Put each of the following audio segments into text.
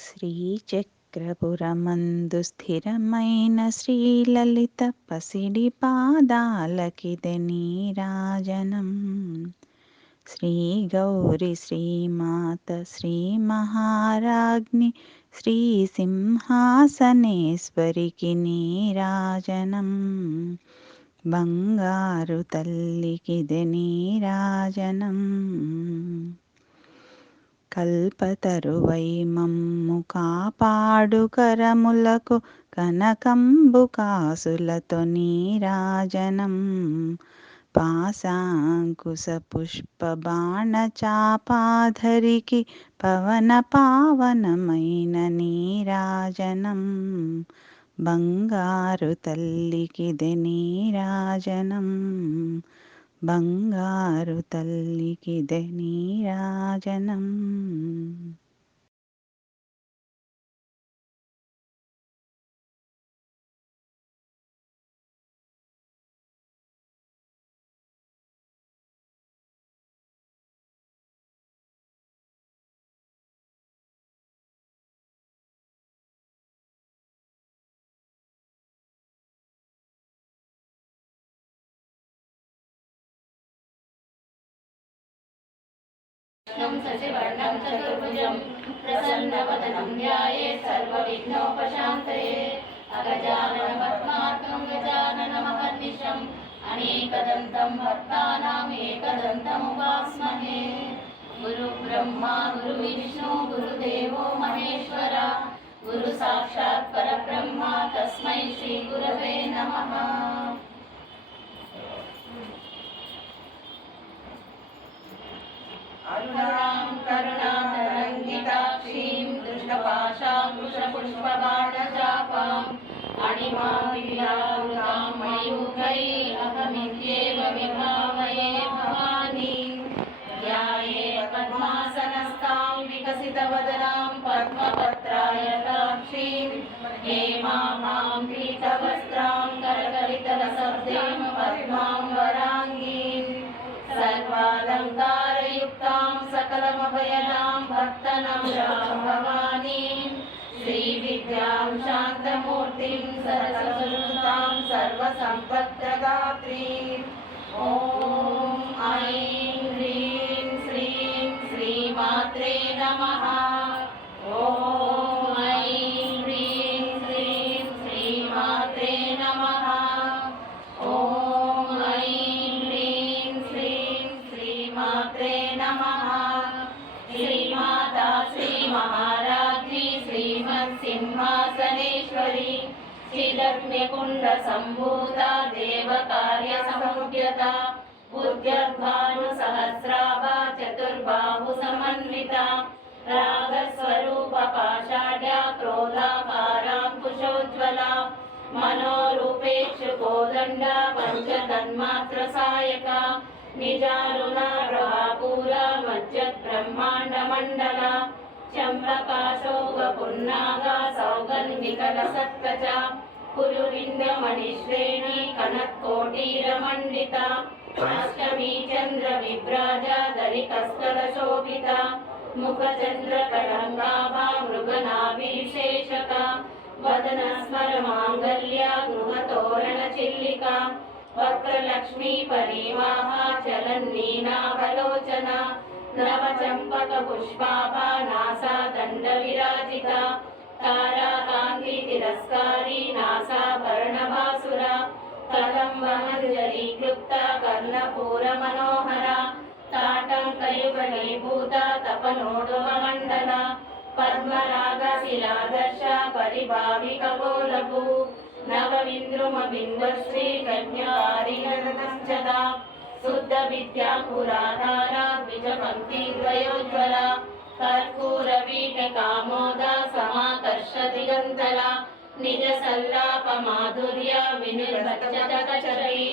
శ్రీచక్రపురమందు స్థిరమైన శ్రీలలిత పసిడి పాదాలకిదె నీరాజనం. శ్రీ గౌరి శ్రీమాత శ్రీ మహారాజ్ఞి శ్రీ సింహాసనేశ్వరికి నీరాజనం. బంగారు తల్లికిదె నీరాజనం. కల్పతరువై మమ్ము కాపాడు కరములకు కనకంబు కాసులతో నీరాజనం. పాశాంకుశ పుష్ప బాణ చాపాధరికి పవన పావనమైన నీరాజనం. బంగారు తల్లికిదె నీరాజనం. బంగారు తల్లికిదె నీరాజనం. शशिवर्णं चतुर्भुजं प्रसन्नवदनं ध्यायेत् सर्वविघ्नोपशान्तये। अगजाननपद्मार्कं गजाननमहर्निशम् अनेकदन्तं भक्तानाम् एकदन्तमुपास्महे। गुरुब्रह्मा गुरुविष्णु गुरुदेवो महेश्वर गुरुसाक्षात् परब्रह्म तस्मै श्रीगुरवे नमः। अरुणां करुणातरङ्गिताक्षीं दृष्टपाशाङ्कुशपुष्पबाणचापाम् अणिमादिविलावृतां मयूखैः अहमित्येव विभावये भवानीं। ध्यायेत् पद्मासनस्थां विकसितवदनां पद्मपत्रायताक्षीं हेमां पीतवस्त्रां करकलितलसब्दां पद्मां वराङ्गीं। सर्वालङ्कारयुक्तां सकलमभयदां भक्तनम्रां भवानीं। श्रीविद्यां शान्तमूर्तिं सरससुतां सर्वसम्पत्प्रदात्रीम्। ॐ ऐं ह्रीं श्रीं श्रीमात्रे नमः। ॐ ऐं ह्रीं श्रीं श्रीमात्रे नमः। ॐ ऐं ह्रीं श्रीं श्रीमात्रे नमः। श्रीमाता श्रीमहाराज्ञी श्रीमत्सिंहासनेश्वरी श्रीरत्नकुण्डसम्भूता देवकार्यसमुद्यता उद्यद्भानुसहस्राभा चतुर्बाहुसमन्विता रागस्वरूपपाषाढ्या क्रोधाकाराङ्कुशोज्ज्वला मनोरूपेक्षुकोदण्डा पञ्चतन्मात्रसायका निजारुणा प्रभापूरा मज्जद्ब्रह्माण्डमण्डला चम्पकाशोकपुन्नागा सौगन्धिकलसत्कचा कुरुविन्द्यमणिश्रेणी कनत्कोटीरमण्डिता अष्टमी चन्द्रविभ्राजा दरिकस्तरशोभिता मुखचन्द्रकलङ्गाभा मृगनाभिविशेषका वदनस्मरमाङ्गल्या गृहतोरणचिल्लिका वक्रलक्ष्मी परिवाहा चलन्नीनाभलोचना नवचम्पकपुष्पाभा नासा दण्डविराजिता ताराकान्ति तिरस्कारी नासाभरणभासुरा कदम्बमञ्जरीक्लुप्ता कर्णपूरमनोहरा ताटङ्कयुगलीभूता तपनोडुमण्डला पद्मरागशिलादर्शा परिभाविकपोलभू नवविन्द्रुमबिम्बश्री कन्यारिगणतञ्चदा शुद्धविद्यापुराधारा द्विजपङ्क्तिद्वयोज्ज्वला कर्पूरवीटकामोदा समाकर्षदिगन्तला निजसल्लापमाधुर्या विनिर्भजतकचरी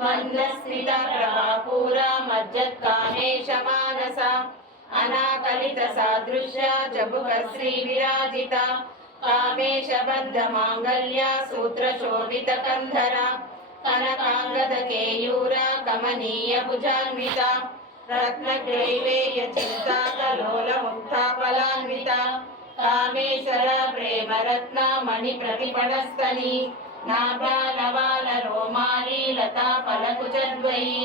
मन्दस्मितप्रभापूरा मज्जत्कामेशमानसा अनाकलितसादृश्या जबुकश्रीविराजिता कामेशबद्धमाङ्गल्या सूत्रशोभितकन्धरा कनकाङ्गदकेयूरा कमनीयभुजान्विता रत्नग्रैवेयचिन्ता कलोलमुक्ताफलान्विता కామేశ్వర ప్రేమరత్న మణి ప్రతిపణస్థలి నాభ్యాలవాల రోమాలి లతా ఫలకుచద్వయి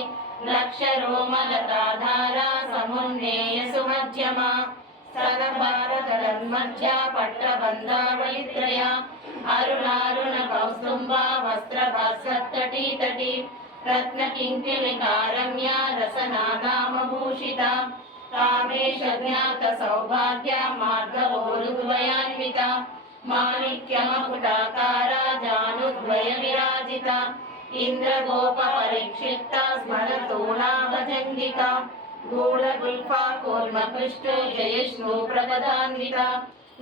లక్ష రోమలతాధార సమున్నేయ సుమధ్యమ సదభారతన్మధ్య పట్టబంధావళిత్రయ అరుణారుణ కౌస్తుంభ వస్త్రభాసత్తటీతటి రత్నకింకిణికారమ్య రసనానామభూషిత కామేశ జ్ఞాత సౌభాగ్య మార్గవోరుద్వయాన్విత మాణిక్యమకుటాకార జానుద్వయ విరాజిత ఇంద్రగోప పరిక్షిప్త స్మరతోణాభజంగిక గూఢగుల్ఫా కూర్మకృష్ణ జయష్ణు ప్రదదాన్విత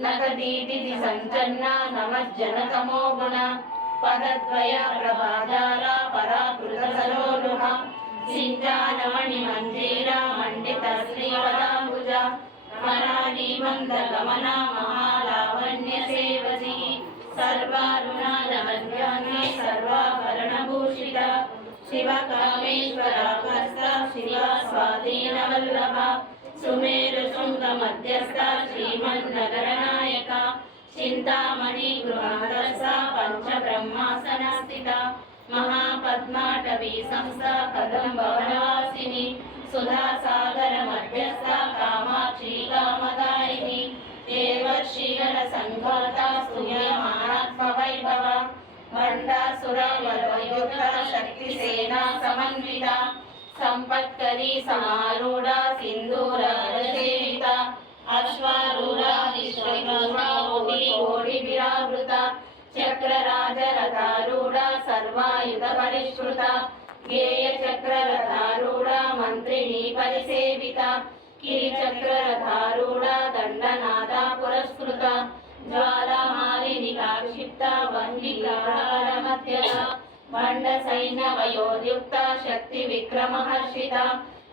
నకదీతి సంచన్న నమజ్జనతమో గుణ పదద్వయ ప్రభాజాల పరాకృత సరోలుహ సింజానమణి మంజీర మండిత శ్రీపదాంబుజ మరాళీ మందగమన మహాలావణ్య సేవసి సర్వారుణాలమధ్యాన్ని సర్వాభరణభూషిత శివ కామేశ్వరాకర్త శివ స్వాధీనవల్లభ సుమేరు శృంగ మధ్యస్థ శ్రీమన్నగరనాయక చింతామణి గృహస్థ పంచబ్రహ్మాసన స్థిత మహాపద్మాటవీ సంస్థ కదంబవనవాసిని సుధాసాగర మధ్యస్థ కామాక్షి కామదాయిని దేవర్షిగణ సంఘాత స్తూయమానాత్మ వైభవ భండాసురవరయుక్త శక్తి సేనా సమన్విత సంపత్కరీ సమారూఢ సింధూరసేవిత అశ్వారూఢ కోటి విరావృత చక్రరాజరథారూఢ సర్వాయుధ పరిష్కృత గేయ చక్రరథారూఢ మంత్రిణీ పరిసేవిత కిరిచక్రరథారూఢ దండనాథ పురస్కృత జ్వాలామాలిని కాక్షిప్త వంగికార మధ్యద భండ సైన్య వయోద్యుక్త శక్తి విక్రమహర్షిత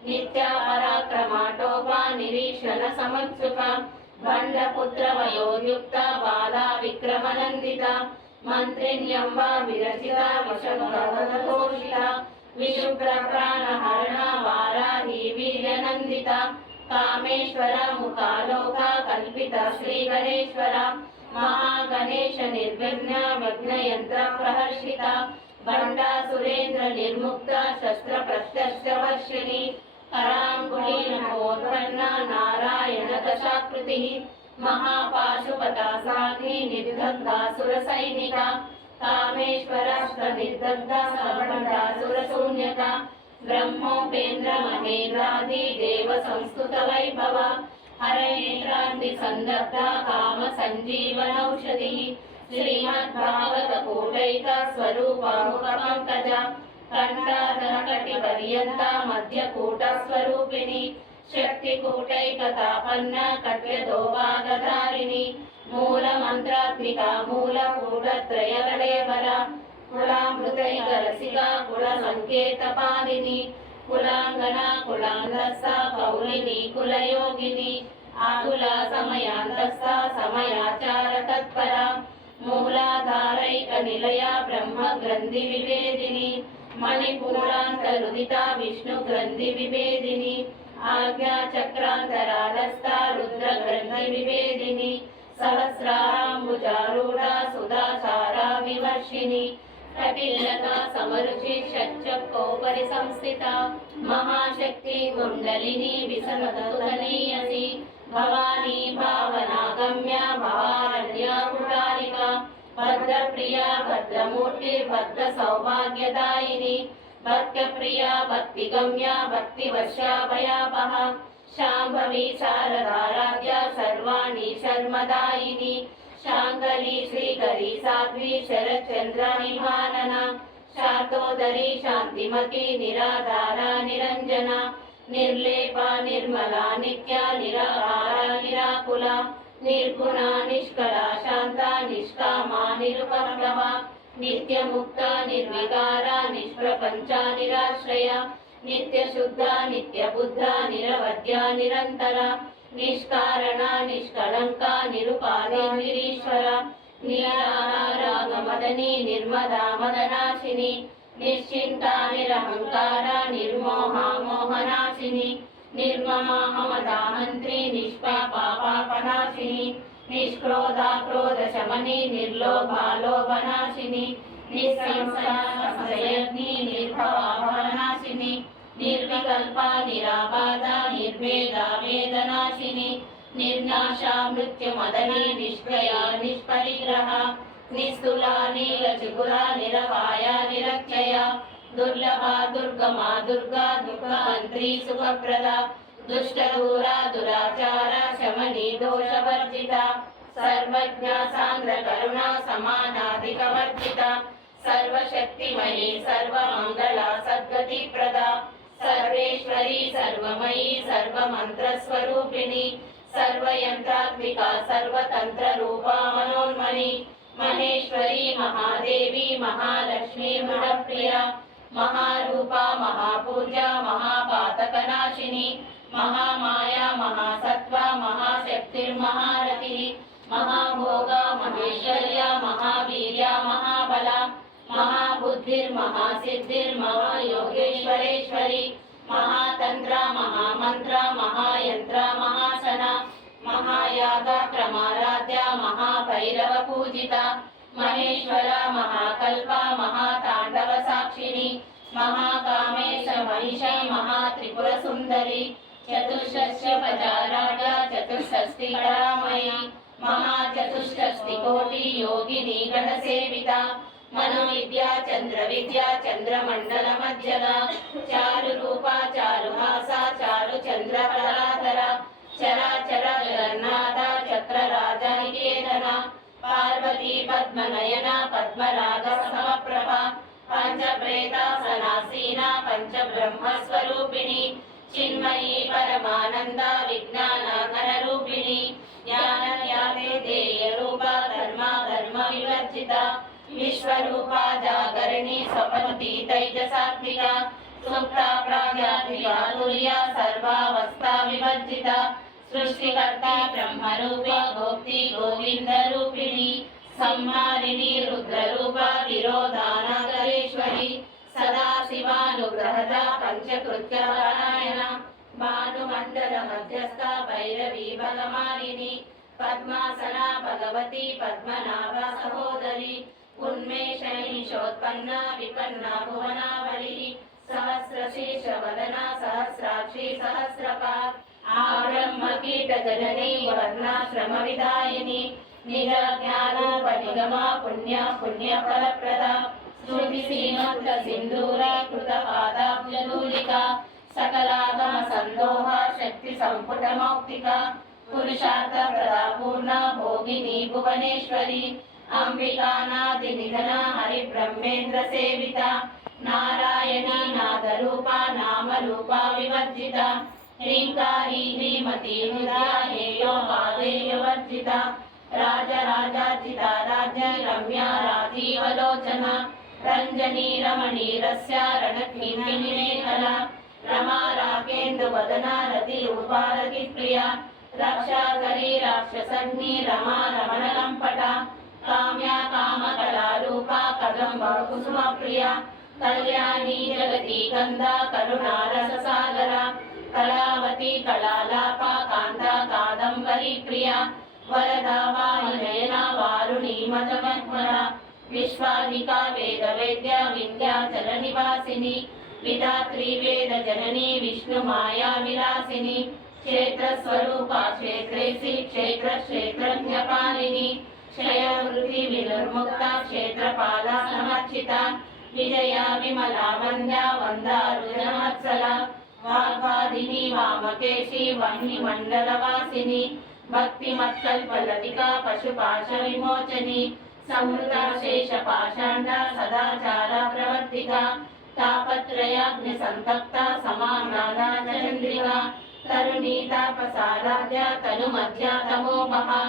నిత్య పరాక్రమాటోపా నిరీక్షణ సముత్సుక భండపుత్ర వయోద్యుక్త బాలా విక్రమనందిత మంత్రిణ్యంబ విరచిత వశఘోషిత విశుభ్ర ప్రాణహరణ వారాహి వీర్యనందిత కామేశ్వర ముఖాలోక కల్పిత శ్రీ గణేశ్వర మహాగణేశ నిర్విఘ్న విఘ్నయంత్ర ప్రహర్షిత భండాసురేంద్ర నిర్ముక్త శస్త్ర ప్రత్యక్షవర్షిణి కరాంగుళీనోత్పన్న నారాయణ దశాకృతి మహాపాశుపతాసాగ్ని నిర్దగ్ధాసుర సైనిక కామేశ్వరాస్త్ర నిర్దగ్ధ సభండాసుర శూన్యక బ్రహ్మోపేంద్ర మహేంద్రాది దేవ సంస్కృత వైభవ హరేంద్రాంతి సందగ్ధ కామ సంజీవనౌషధి శ్రీమద్భాగవత కూటైక స్వరూప ముఖ పంకజ కంఠాధర కటి పర్యంత మధ్య కూట స్వరూపిణి శక్తి కూటైక తాపన్న కట్యదోభాగధారిణి మూల మంత్రాత్మిక మూల కూటత్రయ కళేవర కులామృతైక రసిక కుల సంకేత పాలిని కులాంగన కులాంగస్థ కౌలిని కులయోగిని ఆకుల సమయాంతస్థ సమయాచార తత్పర మూలాధారైక నిలయ బ్రహ్మ గ్రంథి వివేదిని మణిపూరాంతరుదిత విష్ణు గ్రంథి వివేదిని ఆజ్ఞా చక్రాంతరాలస్థ రుద్ర గ్రంథి వివేదిని సహస్రాంబుజారూఢ సుధాచార వివర్షిణి కటిలత సమరుచి షట్చక్కోపరి సంస్థిత మహాశక్తి కుండలిని విసమతనీయసి భవానీ భావనాగమ్య భవారణ్య కుటారిక భద్రప్రియ భద్రమూర్తి భద్ర సౌభాగ్యదాయిని భక్తప్రియ భక్తిగమ్య భక్తివర్షాభయాపహ శాంభవి శారదారాధ్య సర్వాణి శర్మదాయిని శాంకరీ శ్రీకరీ సాధ్వి శరచంద్ర నివారణ శాతోదరి శాంతిమతి నిరాధార నిరంజన నిర్లేప నిర్మలా నిత్య నిరాహార నిరాకుల నిర్గుణ నిష్కళ శాంత నిష్కామా నిరుపప్లవ నిత్యముక్త నిర్వికార నిష్ప్రపంచ నిరాశ్రయ నిత్యశుద్ధ నిత్యబుద్ధ నిరవధ్య నిరంతర నిష్కారణ నిష్కళంక నిరుపాధి నిరీశ్వర నిరారాగమదని నిర్మదా మదనాశిని నిశ్చింత నిరహంకార నిర్మోహ మోహనాశిని నిర్మమా మమతా మంత్రి నిష్పాప పాపనాశిని निष्क्रोधा क्रोधशमनी निर्लोभा लोभनाशिनी निस्संशया संशयग्नि निर्भवा भवनाशिनी निर्विकल्पा निराबाधा निर्वेदा वेदनाशिनी निर्नाशा मृत्युमदनी निष्क्रिया निष्परिग्रह निस्तुला नीलचिगुरा निरपाया निरत्यया दुर्लभा दुर्गमा दुर्गा दुःखमन्त्री सुखप्रदा दुष्टदूरा दुराचारा शमनी दोषवर्जिता सर्वज्ञा सान्द्रकरुणा समानाधिकवर्जिता सर्वशक्तिमयी सर्वमङ्गला सद्गतिप्रदा सर्वेश्वरी सर्वमयी सर्वमन्त्रस्वरूपिणी सर्वयन्त्रात्मिका सर्वतन्त्ररूपा मनोन्मणि महेश्वरी महादेवी महालक्ष्मी मृडप्रिया महारूपा महापूजा महापातकनाशिनी महामाया महासत्त्वा महाशक्तिर्महारतिः महाभोगा महेश्वर्या महावीर्या महाबला महाबुद्धिर्महासिद्धिर्महायोगेश्वरेश्वरी महातन्त्रा महामन्त्रा महायन्त्रा महासना महायागा क्रमाराध्या महाभैरवपूजिता महेश्वरा महाकल्पा महाताण्डवसाक्षिणी महाकामेश महिषी महात्रिपुरसुन्दरी चतुष्षष्ट्यपचाराढ्या चतुष्षष्टिकलामयी महाचतुष्षष्टिकोटि योगिनी गणसेविता मनोविद्या चन्द्रविद्या चन्द्रमण्डलमज्जला चारुरूपा चारुहासा चारुचन्द्रकलाधरा चराचर जगन्नाथा चक्रराजा निकेतना पार्वती पद्मनयना पद्मराग समप्रभा पंचप्रेतासनासीना पंचब्रह्मस्वरूपिणी चिन्मयी परमानंदा विज्ञानघनरूपिणी ज्ञानज्ञाते देयरूपा धर्मा धर्म विवर्जिता विश्वरूपा जागरणी स्वपति तैजसात्मिका सुप्ता प्राज्ञा तुर्या सर्वावस्था विवर्जिता सृष्टिकर्ता ब्रह्मरूपा गोप्ति गोविंदरूपिणी संहारिणी रुद्ररूपा तिरोधानकरेश्वरी सदाशिवानुग्रहदा पंचकृत्यपरायणा भानुमण्डल मध्यस्था भैरवी भगमालिनी पद्मासना भगवती पद्मनाभा सहोदरी उन्मेषैषोत्पन्ना विपन्ना भुवनावली सहस्रशीर्षवदना सहस्राक्षी सहस्रपात् आब्रह्मकीटजननी वर्णाश्रमविदायिनी निजज्ञानोपनिगमा पुण्य पुण्यफलप्रदा श्रुतिसीमन्तसिन्दूरा कृतपादाब्जधूलिका सकलागमसन्दोहा शक्तिसम्पुटमौक्तिका पुरुषार्थप्रदा पूर्णा भोगिनी भुवनेश्वरी अम्बिकानादिनिधना हरिब्रह्मेन्द्रसेविता नारायणी नादरूपा नामरूपा विवर्जिता ह्रीङ्कारी ह्रीमती हृदा हेयो माधेयवर्जिता राजराजार्चिता राज्ञी रम्या राजीवलोचना रञ्जनी रमणीरस्या रणकीर्तिनिमेखला रमा राकेन्दुवदना रतिरूपा रतिप्रिया रक्षाकरी राक्षसग्नि रमा रमणकम्पटा काम्या कामकलारूपा कदम्बकुसुमप्रिया कल्याणी जगती कंदा करुणारससागरा कलावती कलालापा कांदा कादंबरी प्रिया वरदा वायुनयना वारुणी मदमन्मरा विश्वाधिका वेदवेद्या विन्ध्याचल निवासिनी विधात्री वेद जननी विष्णुमाया विलासिनी क्षेत्रस्वरूपा क्षेत्रेसी क्षेत्र क्षेत्रज्ञपालिनी क्षयवृत्ति विनिर्मुक्ता क्षेत्रपाला समर्चिता विजया विमला वन्द्या वन्दारुजनवत्सला वाग्वादिनी वामकेशी वह्निमण्डलवासिनी भक्तिमत्कल्पलतिका पशुपाश विमोचनी संवृता शेषपाषाण्डा सदाचारा प्रवर्तिका तापत्रयाग्निसन्तप्ता समाह्लादा चन्द्रिका तरुणी तापसाराध्या तनुमध्या तमोमहा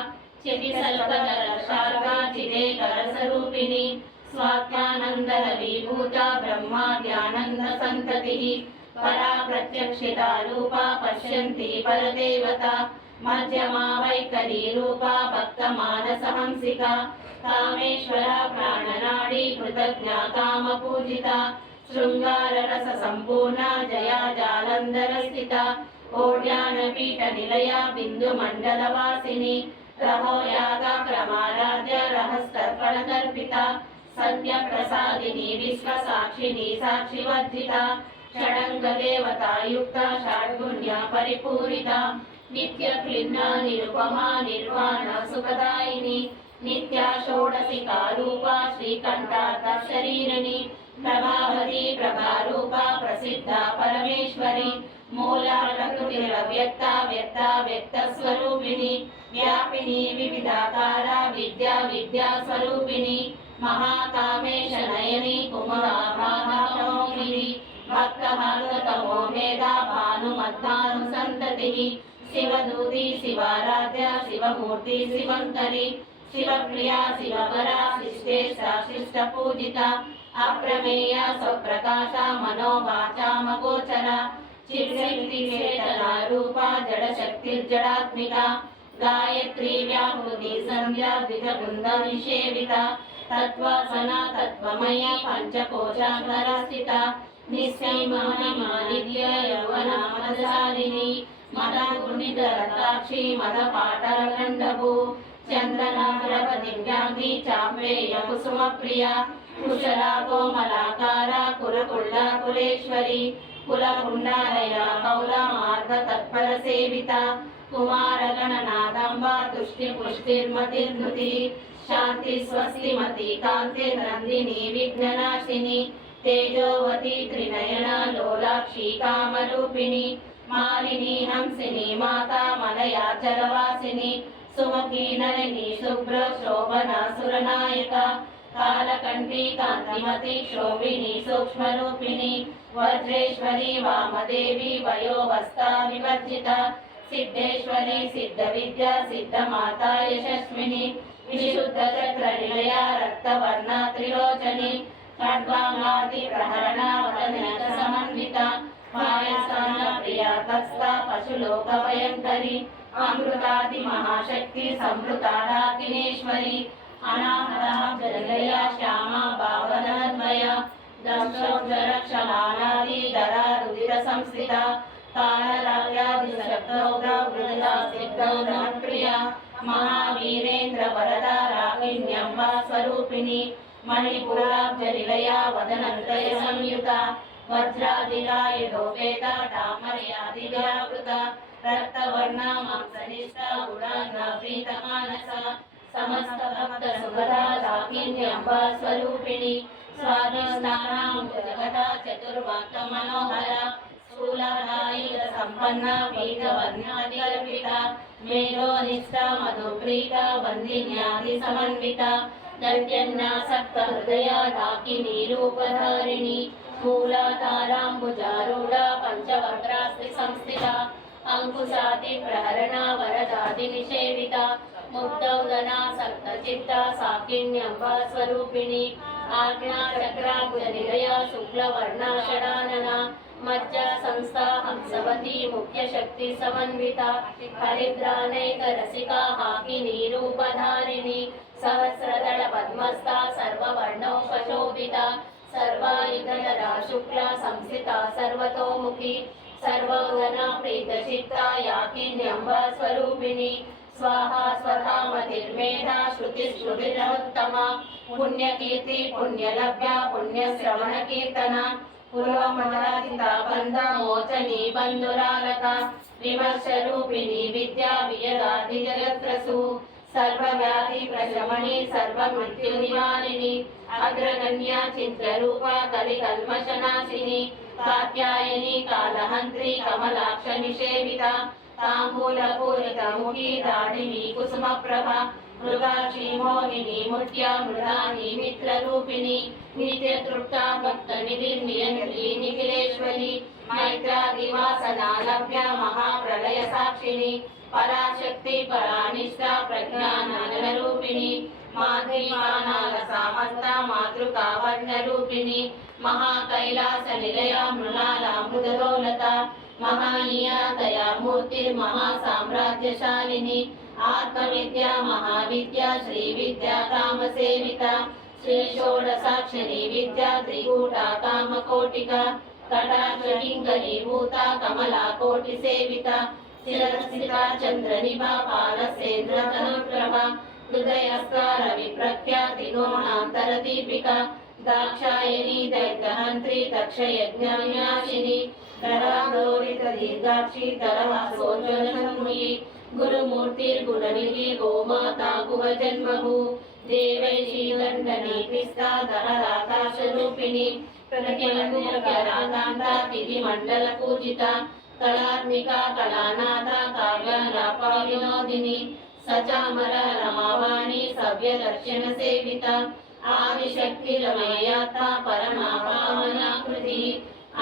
चितिसल्पदरशार्गा चिदेकरसरूपिणी स्वात्मानन्दरवीभूता ब्रह्माद्यानन्दसन्ततिः परा प्रत्यक्षिता रूपा पश्यन्ती परदेवता मध्यमा वैखरी रूपा भक्तमानसहंसिका कामेश्वरा प्राणनाडी कृतज्ञा कामपूजिता शृङ्गाररससम्पूर्णा जया जालन्धरस्थिता ओड्यानपीठनिलया बिन्दुमण्डलवासिनी रहो यागाक्रमाराध्य रहस्तर्पणकल्पिता सत्यप्रसादिनी विश्वसाक्षिणी साक्षिवर्जिता षडङ्गदेवता युक्ता षड्गुण्या परिपूरिता नित्यक्लिन्ना निरुपमा निर्वाण सुखदायिनी नित्या षोडशिका रूपा श्रीकण्ठार्थशरीरिणी प्रभावती प्रभारूपा प्रसिद्धा परमेश्वरी मूला प्रकृतिरव्यक्ता व्यक्ता व्यक्तस्वरूपिणी व्यापिनी विविधाकारा विद्या विद्यास्वरूपिणी महाकामेश नयनी कुमुदाभामोहिनी भक्तभागवतमो मेधा भानुमद्भानुसन्ततिः शिवदूती शिवाराध्या शिवमूर्ति शिवङ्करी शिवप्रिया शिवपरा शिष्टेष्टा शिष्टपूजिता अप्रमेया स्वप्रकाशा मनोवाचामगोचरा चित्शक्तिचेतना रूपा जडशक्तिर्जडात्मिका गायत्री व्याहृति सन्ध्या द्विजवृन्दनिषेविता तत्त्वासना तत्त्वमयी पञ्चकोशान्तरा स्थिता निश्चयमानिमानित्य यौवनामदशालिनी मदगुणितरताक्षी मदपाटलखण्डभू चन्द्रनागरपदिव्याङ्गी चाम्बेय कुसुमप्रिया कुशला कोमलाकारा कुलकुल्ला कुलेश्वरी कुलकुण्डालया कौला मार्गतत्परसेविता कुमारगणनादाम्बा तुष्टिपुष्टिर्मतिर्धृतिः शान्ति स्वस्तिमती कान्तिर्नन्दिनी विघ्ननाशिनी तेजोवती त्रिनयना लोलाक्षी कामरूपिणी मालिनी हंसिनी माता मलयाचलवासिनी सुमुखी नलिनी शुभ्र शोभना सुरनायका कालकण्ठी कान्तिमती क्षोभिनी सूक्ष्मरूपिणी वज्रेश्वरी वामदेवी वयोवस्था विवर्जिता सिद्धेश्वरी सिद्धविद्या सिद्धमाता यशस्विनी विशुद्धचक्रनिलया रक्तवर्णा त्रिलोचनी खड्वाङ्गादि प्रहरणा वदनकसमन्विता पायसाना प्रिया तस्ता पशुलोकभयङ्करी अमृतादि महाशक्ति संवृताडाकिनेश्वरी अनाहतः श्यामा भावनद्वया दक्षोक्षरक्षमाणादि धरा रुधिर संस्थिता कालराव्यादि शब्दौघा वृदा सिद्धौघा प्रिया महावीरेन्द्र वरदा रागिण्यम्बा स्वरूपिणी मणिपुराब्जनिलया वदनत्रय संयुता वज्रादिकायुधोपेता डामर्यादिव्यावृता रक्तवर्णा मांसनिष्ठा गुणान्ना प्रीतमानसा समस्त भक्त सुखदा दाकिन्यम्बा स्वरूपिणी स्वादिष्टानां जगता चतुर्वाक्य मनोहरा स्थूलायुध संपन्ना पीठवर्णादिकल्पिता मेघोनिष्ठा मधुप्रीता वन्दिन्यादि समन्विता दर्जन्यासक्त हृदया डाकिनी रूपधारिणी मूलाधाराम्बुजारूढा पंचवक्त्रास्ति संस्थिता अंकुशादि प्रहरणा वरदादि निषेविता मुग्धौदना सप्तचित्ता साकिन्यम्बा स्वरूपिणी आज्ञा चक्राभुजनिलया शुक्लवर्णा षडानना मज्जा संस्था हंसवती मुख्य शक्ति समन्विता हरिद्रानैक रसिका हाकिनी रूपधारिणी सहस्रदल पद्मस्था सर्ववर्णोपशोभिता सर्वायुधरा शुक्ला संस्थिता सर्वतोमुखी सर्वगुणा प्रीतचित्ता याकिन्यम्बा स्वरूपिणी स्वाहा स्वधा मतिर्मेधा श्रुतिश्रुतिरवत्तमा पुण्यकीर्ति पुण्यलभ्या पुण्यश्रवणकीर्तना पूर्वमदादिता बन्धा मोचनी बन्धुरालका विमर्शरूपिणी विद्या वियदादि जगत्रसु सर्वव्याधि प्रशमनी सर्वमृत्युनिवारिणी अग्रगण्या चित्ररूपा कलिकल्मषनाशिनी कात्यायनी कालहन्त्री कमलाक्ष निषेविता ताम्बूलपूरितमुखी दाडिनी कुसुमप्रभा मृगाक्षी मोहिनी मुट्या मृदानी मित्ररूपिणी नित्यतृप्ता भक्तनिधिर्नियन्त्री निखिलेश्वरी मैत्रादिवासना लभ्या महाप्रलय साक्षिणी पराशक्ति परानिष्ठा प्रज्ञानरूपिणी माधुरीमानालसामस्ता मातृका वर्णरूपिणी महाकैलास निलया मृणालामृतदौलता महानीया दया मूर्तिर्महासाम्राज्यशालिनी आत्मविद्या महाविद्या श्रीविद्या कामसेविता श्रीषोडशाक्षरी विद्या त्रिकूटा कामकोटिका कटाक्षकिङ्करीभूता कमला कोटिसेविता शिरस्थिता चन्द्रनिभा पालसेन्द्रतनुप्रभा हृदयस्था रविप्रख्या त्रिकोणान्तरदीपिका दाक्षायणी दैत्यहन्त्री दक्षयज्ञविनाशिनी धराधोरितदीर्घाक्षी धरवासोज्ज्वलसन्मुखी गुरुमूर्तिर्गुणनिधि गोमाता कुवजन्मभू देवैषी दण्डनीतिस्था दहराकाशरूपिणी प्रतिमकुमुख्यरागान्ता तिथिमण्डलपूजिता कलात्मिका कलानाथा काव्यालापा विनोदिनी सचामर रमावाणी सव्यदर्शनसेविता आदिशक्तिरमयात्मा परमापावनाकृतिः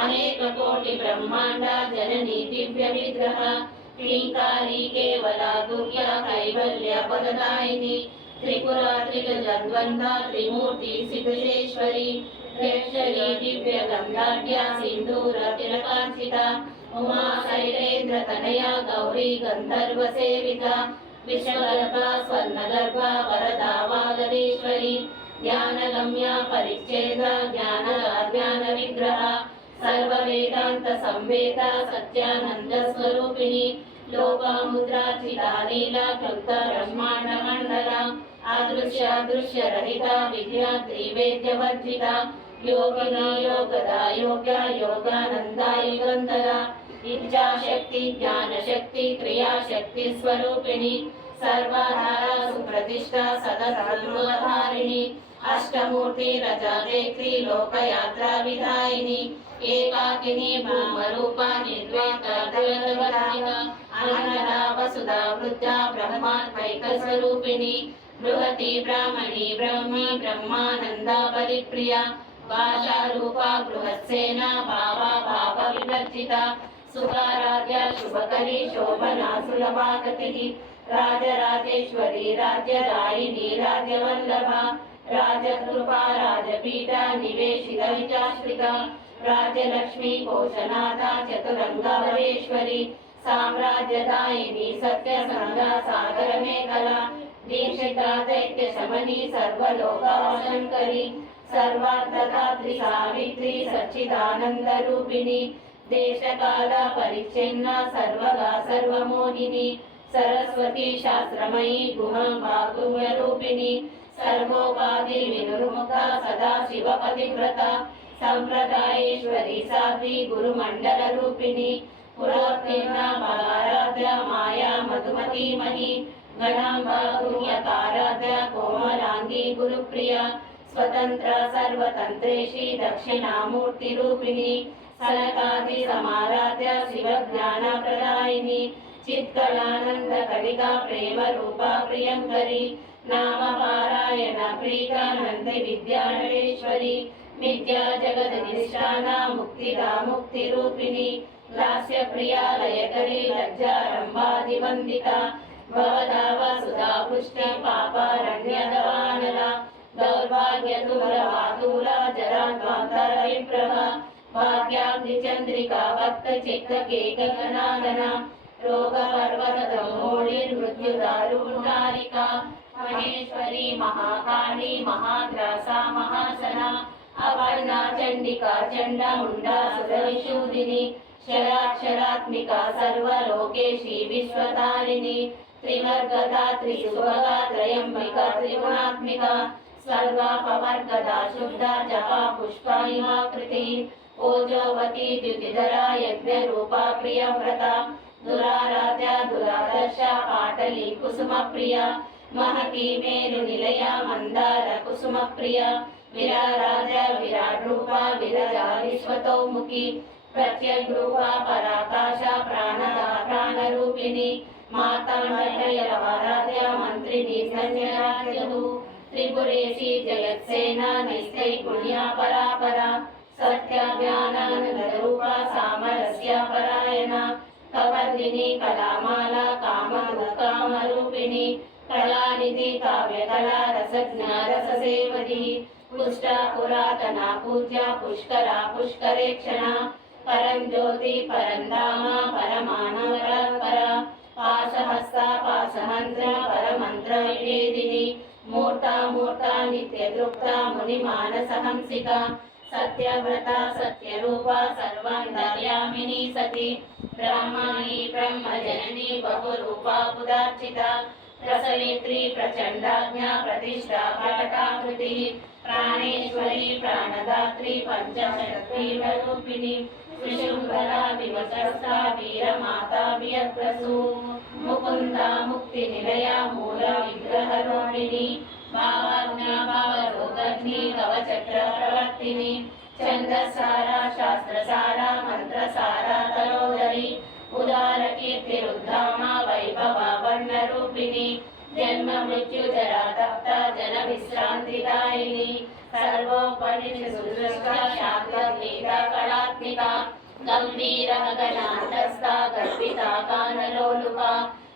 अनेककोटि ब्रह्मांड जननी दिव्य विग्रह क्लींकारी केवला दुर्या कैवल्य पददायिनी त्रिपुरा त्रिगजद्वन्द्वा त्रिमूर्ति सिद्धेश्वरी प्रेक्षरी दिव्य गंधाढ्या सिंदूर तिलकांचिता उमा शैलेन्द्र तनया गौरी गंधर्व सेविता विश्वगर्भा स्वर्णगर्भा वरदा वागदेश्वरी ज्ञानगम्या परिच्छेद ज्ञान विग्रह सर्व वेदांत संवेदा सत्यानंद स्वरूपिणी लोपामुद्राचिता नीला क्लुप्त ब्रह्मांड मंडला अदृश्य दृश्य रहिता विद्या त्रिवेद्य वर्जिता योगिनी योगदा योग्या योगानंदा युगंधरा इच्छा शक्ति ज्ञान शक्ति क्रिया शक्ति स्वरूपिणी सर्वाधारा सुप्रतिष्ठा सदसर्वधारिणी अष्टमूर्ति रजनेत्री लोकयात्रा विधायिनी एकाकिनी भूमरूपा निर्वेदा अनरा वसुधा वृद्धा ब्रह्मात्मैक स्वरूपिणी बृहती ब्राह्मणी ब्रह्मी ब्रह्मानंदा परिप्रिया भाषा रूपा बृहत्सेना भावा भाव विवर्जिता सुखाराध्या शुभकरी शोभना सुलभागतिः राजराजेश्वरी राज्यदायिनी राज्यवल्लभा राजकृपा राजपीठा निवेशित विचाश्रिता राजलक्ष्मी कोशनाथा चतुरंगावरेश्वरी साम्राज्यदायिनी सत्यसंगा सागर मेखला दीक्षिता दैत्य शमनी सर्वलोकाशंकरी सर्वार्थदात्री सावित्री सच्चिदानंद रूपिणी देशकाल परिच्छिन्न सर्वगा सर्वमोहिनी सरस्वती शास्त्रमयी गुणभागुव्य रूपिणी सर्वोपाधि विनुर्मुखा सदा शिव पतिव्रता संप्रदायेश्वरी साध्वी गुरुमंडल रूपिणी पुरोत्तीर्णा बालाराध्या माया मधुमती मही गणांबा गुह्यकाराध्या कोमलांगी गुरुप्रिया स्वतंत्र सर्वतंत्रेशी दक्षिणामूर्ति रूपिणी सनकादि समाराध्या शिव ज्ञान प्रदायिनी चित्कलानंद कलिका प्रेम रूपा प्रियंकरी नाम पारायण प्रीता नंदी विद्याधरेश्वरी विद्या जगदधिष्ठाना मुक्तिदा मुक्ति रूपिणी लास्य प्रिया लयकरी लज्जारंभादिवंदिता भवदाव सुधा पुष्टि पापारण्यदवानला दौर्भाग्य दूरवातूला जराद्वान्तर विप्रभा भाग्याब्धिचंद्रिका भक्त चित्त केकगनागना रोग पर्वत मृत्युदारुणारिका महेश्वरी महाकाली महाग्रासा महासना अपर्णा चंडिका चंडमुंडा सुरविशूदिनी शराक्षरात्मिका सर्वलोकेशी विश्वतारिणी त्रिवर्गदा त्रिसुभगा त्रयंबिका त्रिगुणात्मिका सर्वापवर्गदा शुद्धा जपा पुष्पा इवाकृति ओजोवती द्युतिधरा यज्ञरूपा प्रियव्रता दुराराध्या दुरादर्शा पाटली कुसुमप्रिया महती मेरुनिलया मंदार कुसुमप्रिया विराराध्या विराट रूपा विरजा विश्वतोमुखी प्रत्यग्रूपा पराकाशा प्राणदा प्राणरूपिणी मातामह्यवाराध्या मंत्रिणी संजयाजु त्रिपुरेशी जयत्सेना नैस्तैगुण्या परापरा सत्याज्ञानानन्दरूपा सामरस्या परायणा कवर्दिनी कलामाला कामरूपिणी कलानिधि काव्यकला रसज्ञा रससेवदी पुष्टा पुरातना पूज्या पुष्करा पुष्करेक्षणा परं ज्योति परंधामा परमानवपरा पाशहस्ता पाशहंत्र परमंत्र विवेदिनी मूर्ता मूर्ता नित्यदृक्ता मुनिमानसहंसिका सत्यव्रता सत्यरूपा सर्वान्तर्यामिनी सती ब्रह्माणी ब्रह्मजननी बहुरूपा पुदार्चिता प्रसवित्री प्रचण्डाज्ञा प्रतिष्ठा प्रकटाकृतिः प्राणेश्वरी प्राणदात्री पञ्चशक्तिरूपिणी विशुम्भरा विवशस्ता वीरमाता वियत्प्रसू मुकुन्दा मुक्तिनिलया मूला विग्रहरूपिणी भावाज्ञा भावरोगग्नि कवचक्र प्रवर्तिनी छन्दसारा शास्त्रसारा मन्त्रसारा तरोदरी उदार कीर्तिरुद्धामा वैभवा वर्णरूपिणी जन्म मृत्यु जरा तप्ता जन विश्रान्तिदायिनी सर्वोपनिषदुष्टा शान्तिगीता कलात्मिका गंभीर गणान्तस्था गर्भिता गानलोलुपा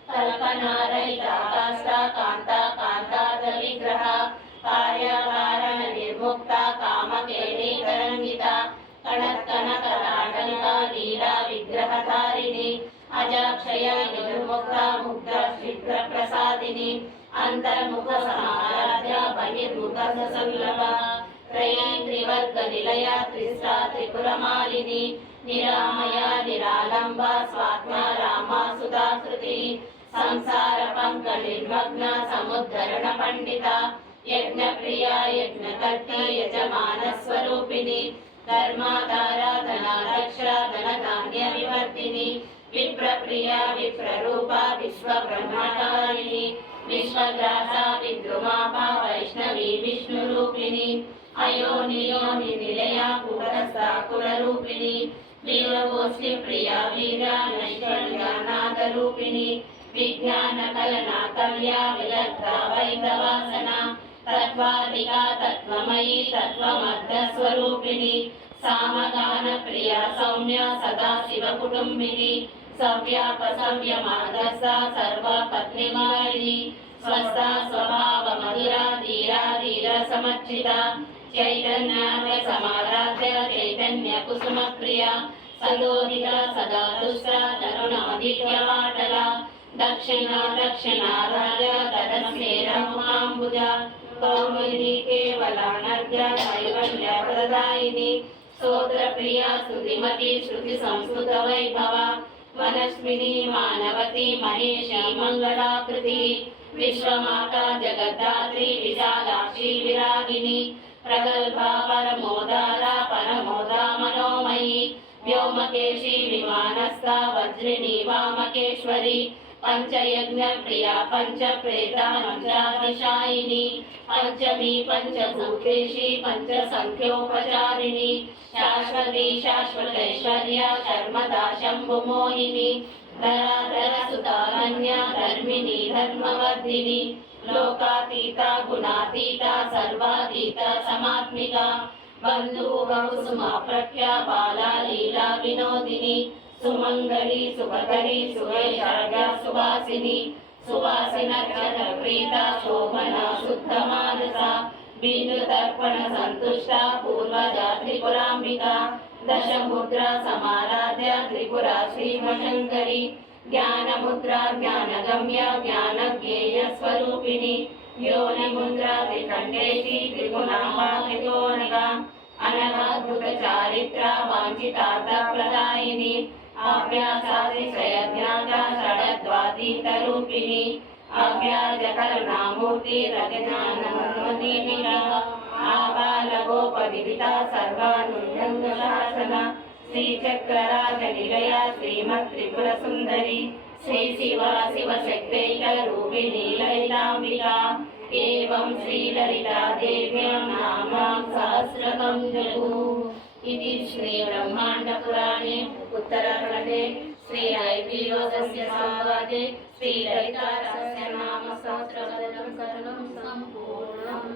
कल्पनारहिता काष्ठा कान्ता कान्ताद विग्रहा कार्याकारण निर्मुक्ता कामकेली तरंगिता कनकनकलाटंका लीला विग्रहधारिणी अजाक्षया निर्मुक्ता मुग्धा शीघ्र प्रसादिनी अंतर्मुख समाराध्या बहिर्मुख संलभा त्रयी त्रिवर्ग निलया त्रिस्ता त्रिपुरमालिनी निरामया निरालंबा स्वात्मा रामा सुधाकृति संसार पंक निर्मग्न समुद्धरण पंडिता यज्ञ प्रिया यज्ञकर्ता यजमान स्वरूपिणी धर्माधाराधना रक्षा धन धान्य विवर्तिनी विप्रप्रिया विप्ररूपा विश्व ब्रह्मचारिणी विश्वग्रासा विद्रुमापा वैष्णवी विष्णुरूपिणी अयोनियोनि निलया कुटस्था कुलरूपिणी वीरगोष्ठी प्रिया वीरा नैष्कर्यानादरूपिणी विज्ञान कलना कल्या विलग्धा वैदवासना तत्वाधिका तत्वमयी तत्वमर्धस्वरूपिणी सामगान प्रिया सौम्या सदा शिव कुटुंबिनी सव्यापसव्यमार्गस्था सर्वपत्निमालिनी स्वस्था स्वभाव मधुरा धीरा धीर समर्चिता चैतन्य समाराध्य चैतन्य कुसुम प्रिया सदोदिता सदा दुष्टा तरुणादित्यवाटला दक्षिणा दक्षिणाराध्य तदस्मेरमुखाम्बुजा कौमुदी केवलानर्घ्य कैवल्य प्रदायिनी स्तोत्र प्रिया स्तुतिमती श्रुति संस्कृत वैभवा वनस्विनी मानवती महेशी मंगलाकृति विश्वमाता जगद्धात्री विशालाक्षी विरागिनी प्रगल्भा परमोदारा परमोदा मनोमयी व्योमकेशी विमानस्था वज्रिणी वामकेश्वरी पंचयज्ञ प्रिया पंच प्रेता पंचादिशायिनी पंचमी पंचभूतेशी पंच संख्योपचारिणी शाश्वती शाश्वतैश्वर्या शर्मदा शंभुमोहिनी धराधर सुतानन्या धर्मिणी धर्मवर्धिनी लोकातीता गुणातीता सर्वातीता समात्मिका बंधु बहुसुमा प्रख्या बाला लीला विनोदिनी सुमंगली सुभकरी सुवैशाख्या सुवासिनी सुवासिनर्चन प्रीता शोभना शुद्ध मानसा बिंदु तर्पण संतुष्टा पूर्वजा त्रिपुरांबिका दशमुद्रा समाराध्य त्रिपुरा श्रीमशंकरी ज्ञान मुद्रा ज्ञानगम्य ज्ञानज्ञेय स्वरूपिणी योनि मुद्रा त्रिखंडेशी त्रिगुणांबा त्रिकोणिका अनघाद्भुत चारित्रा वांछितार्थ प्रदायिनी अभ्यासातिशयज्ञाता षडद्वातीत रूपिणी अव्याज करुणामूर्ति रजनानन्दीपिका आबालगोपविदिता सर्वानुरंग शासना श्रीचक्रराज निलया श्रीमत्त्रिपुर सुंदरी श्री शिवा शिवशक्तैक रूपिणी ललितांबिका एवं श्रीललिता देव्यां नामां सहस्रकं जगु इति श्री ब्रह्मांड पुराणे उत्तरखंडे श्री ऐतिह्योदस्य संवादे श्री ललिता रहस्य नाम सहस्रकं कथनं संपूर्णम्।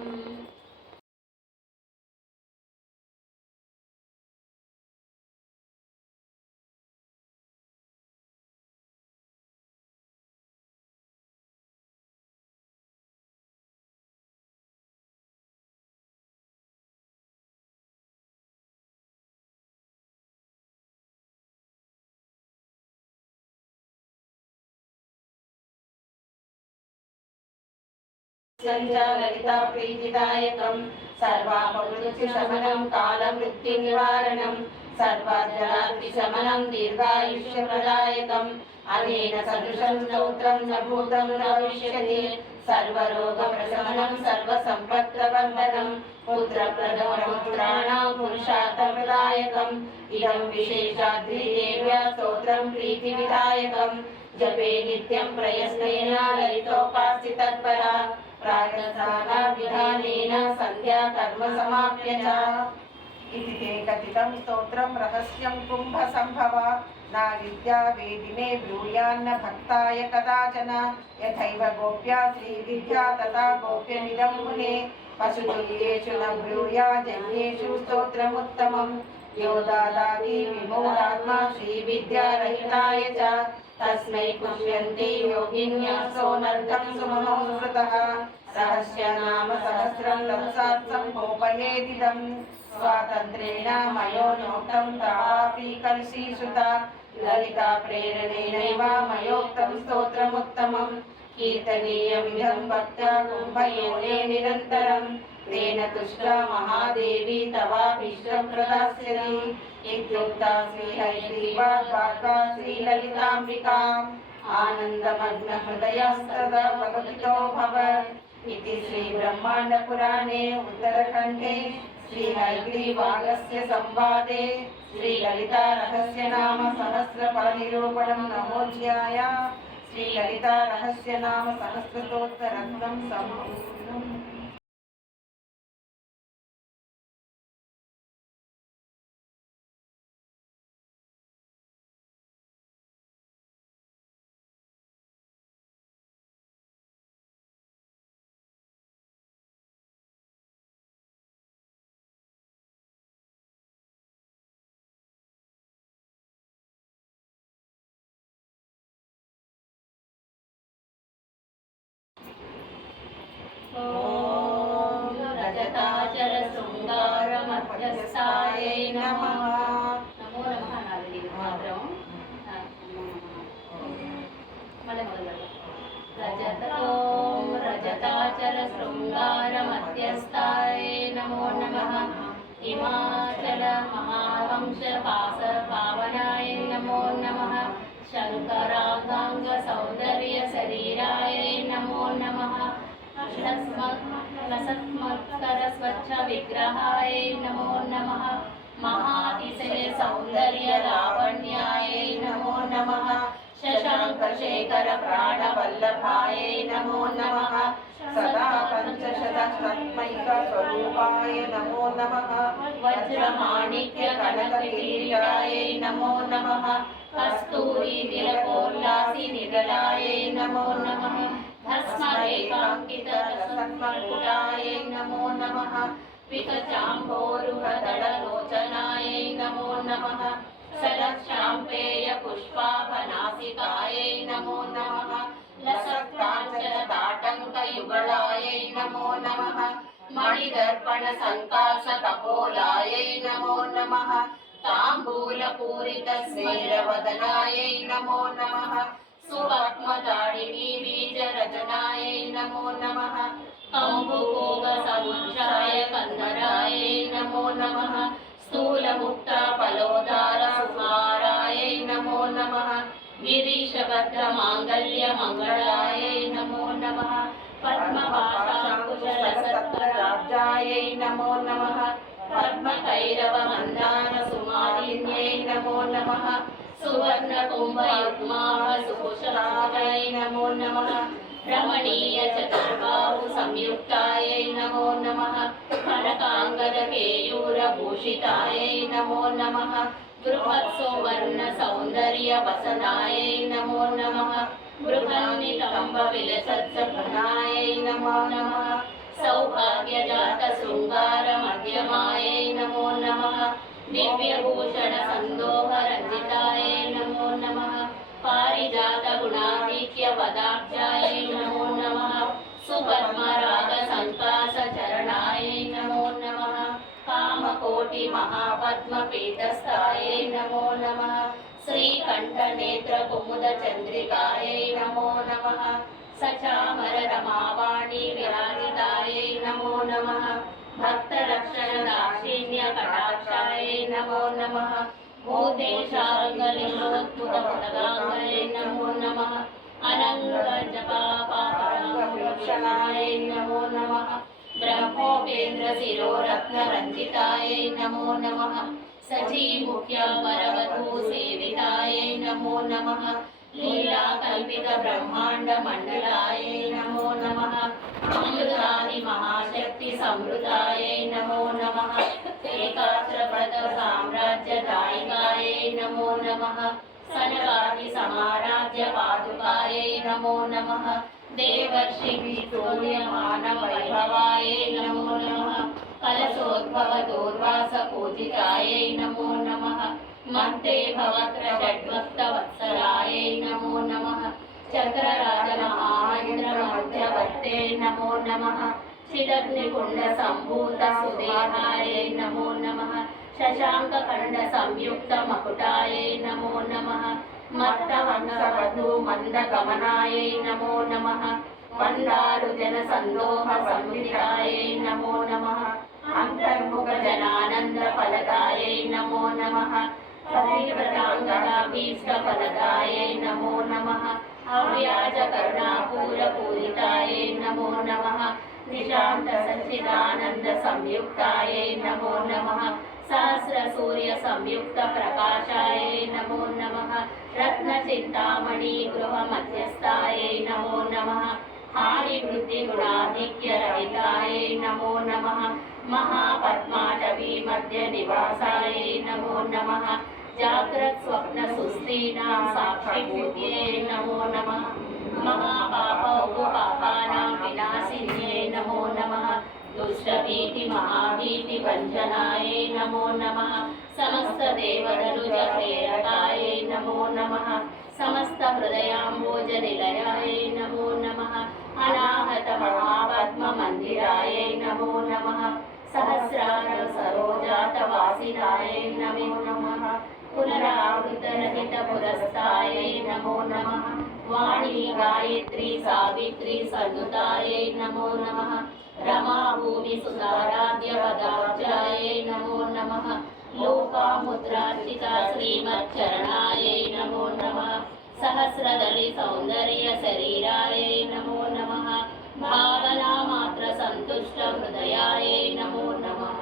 ललिता प्रीतिदायकं सर्वापमृत्युशमनं कालमृत्युनिवारणं सर्वाजरात्रिशमनं दीर्घायुष्यप्रदायकम् अनेन सदृशं स्तोत्रं न भूतं न भविष्यति सर्वरोगप्रशमनं सर्वसम्पत्प्रबन्धनं पुत्रप्रदमपुत्राणां पुरुषार्थप्रदायकम् इदं विशेषाद्रिदेव्या स्तोत्रं प्रीतिविधायकं जपे नित्यं प्रयत्नेन ललितोपासितत्परा प्रातःस्नानाविधानेन सन्ध्या कर्म समाप्य च इति ते कथितं स्तोत्रं रहस्यं कुम्भसम्भव न विद्या वेदिने ब्रूयान्न भक्ताय कदाचन यथैव गोप्या श्रीविद्या तथा गोप्यमिदं मुने पशुतुल्येषु न ब्रूया जन्येषु स्तोत्रमुत्तमम् यो दादाति विमूढात्मा श्रीविद्यारहिताय च तस्मै पुष्यन्ति योगिन्यासो नर्धं सुमनोस्मृतः सहस्र नाम सहस्रं तत्सात् सम्भोपयेदिदम् स्वातन्त्र्येण मयोनोक्तं तापि कलशीसुता ललिता प्रेरणेनैव मयोक्तं स्तोत्रमुत्तमं कीर्तनीयमिदं भक्त्या कुम्भयोने निरन्तरं तेन तुष्टा महादेवी तवाभीष्टं प्रदास्यति इत्युक्ता श्रीहयग्रीवाद्वाक्या श्रीललिताम्बिकाम् आनन्दमग्नहृदयस्तदा भगवतो भव इति श्रीब्रह्माण्डपुराणे उत्तरखण्डे श्रीहयग्रीवागस्य संवादे श्रीललिता रहस्य नाम सहस्रफलनिरूपणं नमोऽध्याय श्रीललिता रहस्य नाम सहस्रतोत्तरत्नं सम्पूर्णम्। ॐ रजताचलशृङ्गारमध्यस्थायै नमः। नमो नमः नारदी मात्रं ॐ रजताचलशृङ्गारमध्यस्थायै नमो नमः। हिमाचल महावंशपाशपावनाय नमो नमः। शङ्करागाङ्गसौन्दर्यशरीराय नमो नमः। लसत्मत्करस्वच्छविग्रहाय नमो नमः। महातिशयसौन्दर्यलावण्याय नमो नमः। शशाङ्कशेखरप्राणवल्लभाय नमो नमः। सदा पञ्चशतस्वरूपाय नमो नमः। वज्रमाणिक्यकनककिरीटाय नमो नमः। कस्तूरीतिलकोल्लासिनिधलाय नमो नमः। भस्मरेखाङ्कितरसन्मकुटाय नमो नमः। विकचाम्भोरुहदललोचनाय नमो नमः। शरच्छाम्पेयपुष्पाभनासिकाय नमो नमः। लसत्काञ्चनताटङ्कयुगलाय नमो नमः। मणिदर्पणसङ्काशकपोलाय नमो नमः। ताम्बूलपूरितस्मेरवदनाय नमो नमः। सुपद्मताडिनी बीजरचनाय नमो नमः। कम्बुकोगसमुच्छाय कन्दराय नमो नमः। स्थूलमुक्ताफलोदारसुहाराय नमो नमः। गिरीशभद्रमाङ्गल्यमङ्गलाय नमो नमः। पद्मपाशाङ्कुशलसत्कराब्जाय नमो नमः। पद्मकैरवमन्दारसुमालिन्यै नमो नमः। सुवर्णकुम्भयुग्मावसुकुशलाय नमो नमः। रमणीयचतुर्बाहुसंयुक्ताय नमो नमः। कनकाङ्गदकेयूरभूषिताय नमो नमः। बृहत्सुवर्णसौन्दर्यवसनाय नमो नमः। बृहन्नितम्बविलसत्सघनाय नमो नमः। सौभाग्यजातशृङ्गारमध्यमाय नमो नमः। दिव्यभूषणसन्दोहरञ्जिताय नमो नमः। पारिजातगुणाधिक्यवदाब्जाय नमो नमः। सुपद्मरागसङ्कासचरणाय नमो नमः। कामकोटिमहापद्मपीठस्थाय नमो नमः। श्रीकण्ठनेत्रकुमुदचन्द्रिकाय नमो नमः। सचामर रमावाणी विराजितायै नमो नमः भक्तरक्षण दाक्षिण्य कटाक्षायै नमो नमः भूतेशाङ्गलिङ्गोद्भुतपदगाङ्गयै नमो नमः अनङ्गजपापापरङ्गभूषणायै नमो नमः ब्रह्मोपेन्द्र शिरोरत्नरञ्जितायै नमो नमः सचीमुख्यमरवधू सेवितायै नमो नमः लीलाकल्पित ब्रह्माण्ड मण्डलायै नमो नमः अमृतादि महाशक्ति संवृतायै नमो नमः एकाग्रव्रत साम्राज्यदायिकायै नमो नमः सनकादि समाराध्य पादुकायै नमो नमः देवर्षि सूर्यमानवैभवायै नमो नमः कलशोद्भव दूर्वास पूजितायै नमो नमः मन्ते भवत्र षड्भक्तवत्सलायै नमो नमः चक्रराज महाइन्द्र मध्यवर्ते नमो नमः चिदग्निकुण्ड सम्भूत सुदेहायै नमो नमः शशाङ्कखण्ड संयुक्त मकुटायै नमो नमः मत्तवंशवधू मन्दगमनायै नमो नमः वन्दारु जनसन्दोह संविधायै नमो नमः अन्तर्मुख जनानन्द फलदायै नमो नमः पतिव्रताङ्गदाभीष्टफलदायै नमो नमः अव्याज करुणापूर पूरितायै नमो नमः निशान्त सच्चिदानन्द संयुक्तायै नमो नमः सहस्र सूर्य संयुक्त प्रकाशायै नमो नमः रत्नचिन्तामणि गृह मध्यस्थायै नमो नमः हानि वृद्धि गुणाधिक्य रहितायै नमो नमः महापद्माटवी मध्य निवासायै नमो नमः जाग्रत् स्वप्न सुस्तीनां साक्षिभूत्यै नमो नमः महापाप उपपापानां विनाशिन्यै नमो नमः दुष्टभीति महाभीति भञ्जनायै नमो नमः समस्त देवदनुज प्रेरकायै नमो नमः समस्त हृदयाम्बोज निलयायै नमो नमः अनाहत महापद्म मंदिरायै नमो नमः सहस्रार सरोजात वासिनायै नमो नमः पुनरावृत रहित पुरस्तायै नमो नमः वाणी गायत्री सावित्री सन्नुतायै नमो नमः रमा भूमि सुताराध्य पदाब्जायै नमो नमः लोपामुद्रार्चिता श्रीमच्चरणायै नमो नमः सहस्रदलि सौन्दर्य शरीरायै नमो नमः भावना मात्र संतुष्ट हृदयायै नमो नमः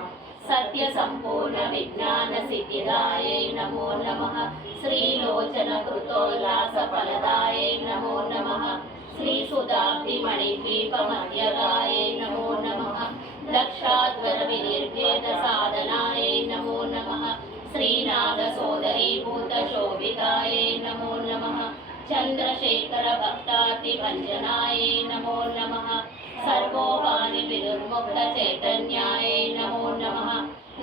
सत्य संपूर्ण विज्ञान सिद्धिदायै नमो नमः श्रीलोचन कृतोल्लास फलदायै नमो नमः श्रीसुधाब्धिमणिद्वीपमध्यगायै नमो नमः लक्षाध्वर विनिर्भेद साधनायै नमो नमः श्रीनागसोदरीभूत शोभितायै नमो नमः चन्द्रशेखर भक्तातिभञ्जनायै नमो नमः सर्वोपाधि विदुर्मुक्त चैतन्यायै नमो नमः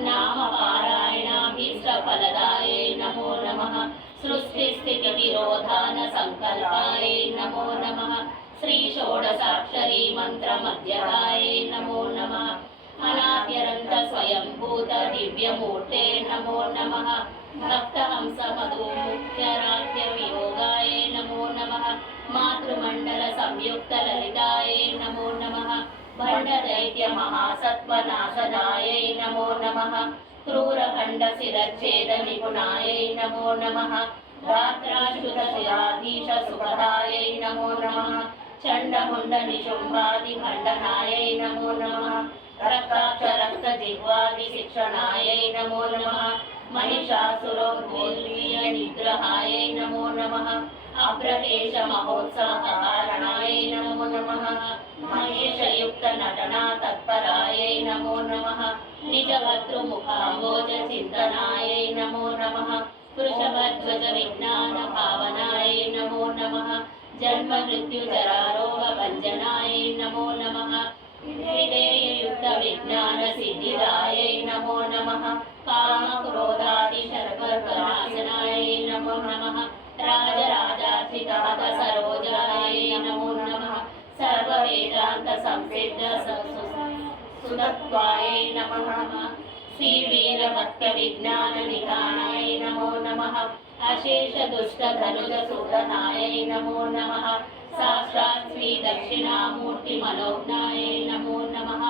नाम पारायणाभीष्ट फलदायै नमो नमः सृष्टि स्थिति विरोधान संकल्पायै नमो नमः श्री षोडशाक्षरी मंत्र मध्यगायै नमो नमः अनाद्यरन्त स्वयंभूत दिव्यमूर्ते नमो नमः भक्तहंस मधुमुख्यराध्य वियोगायै नमो नमः मातृमण्डल संयुक्त ललितायै नमो नमः भण्डदैत्य महासत्त्वनाशनायै नमो नमः क्रूरखण्ड शिरच्छेद निपुणायै नमो नमः धात्राच्युत शिराधीश सुखदायै नमो नमः चण्डमुण्ड निशुम्भादि खण्डनायै नमो नमः रक्ताक्ष रक्त जिह्वादि शिक्षणायै नमो नमः महिषासुरोद्भूल्य निग्रहायै नमो नमः अभ्रहेश महोत्साहकारणायै नमो नमः महेशयुक्त नटना तत्परायै नमो नमः निजभर्तृमुखाम्बोज चिन्तनायै नमो नमः वृषभध्वज विज्ञान भावनायै नमो नमः जन्म मृत्यु जरारोग भञ्जनायै नमो नमः विधेययुक्त विज्ञान सिद्धिदायै नमो नमः काम क्रोधादि शर्वनाशनायै नमो नमः राजराजार्चिताद सरोजायै नमो नमः सर्ववेदान्त संसिद्ध सुतत्वायै नमः श्रीवीरभक्त विज्ञान निधानाय नमो नमः अशेष दुष्ट धनुज सूदनाय नमो नमः साक्षात् श्री दक्षिणामूर्ति मनोज्ञायै नमो नमः।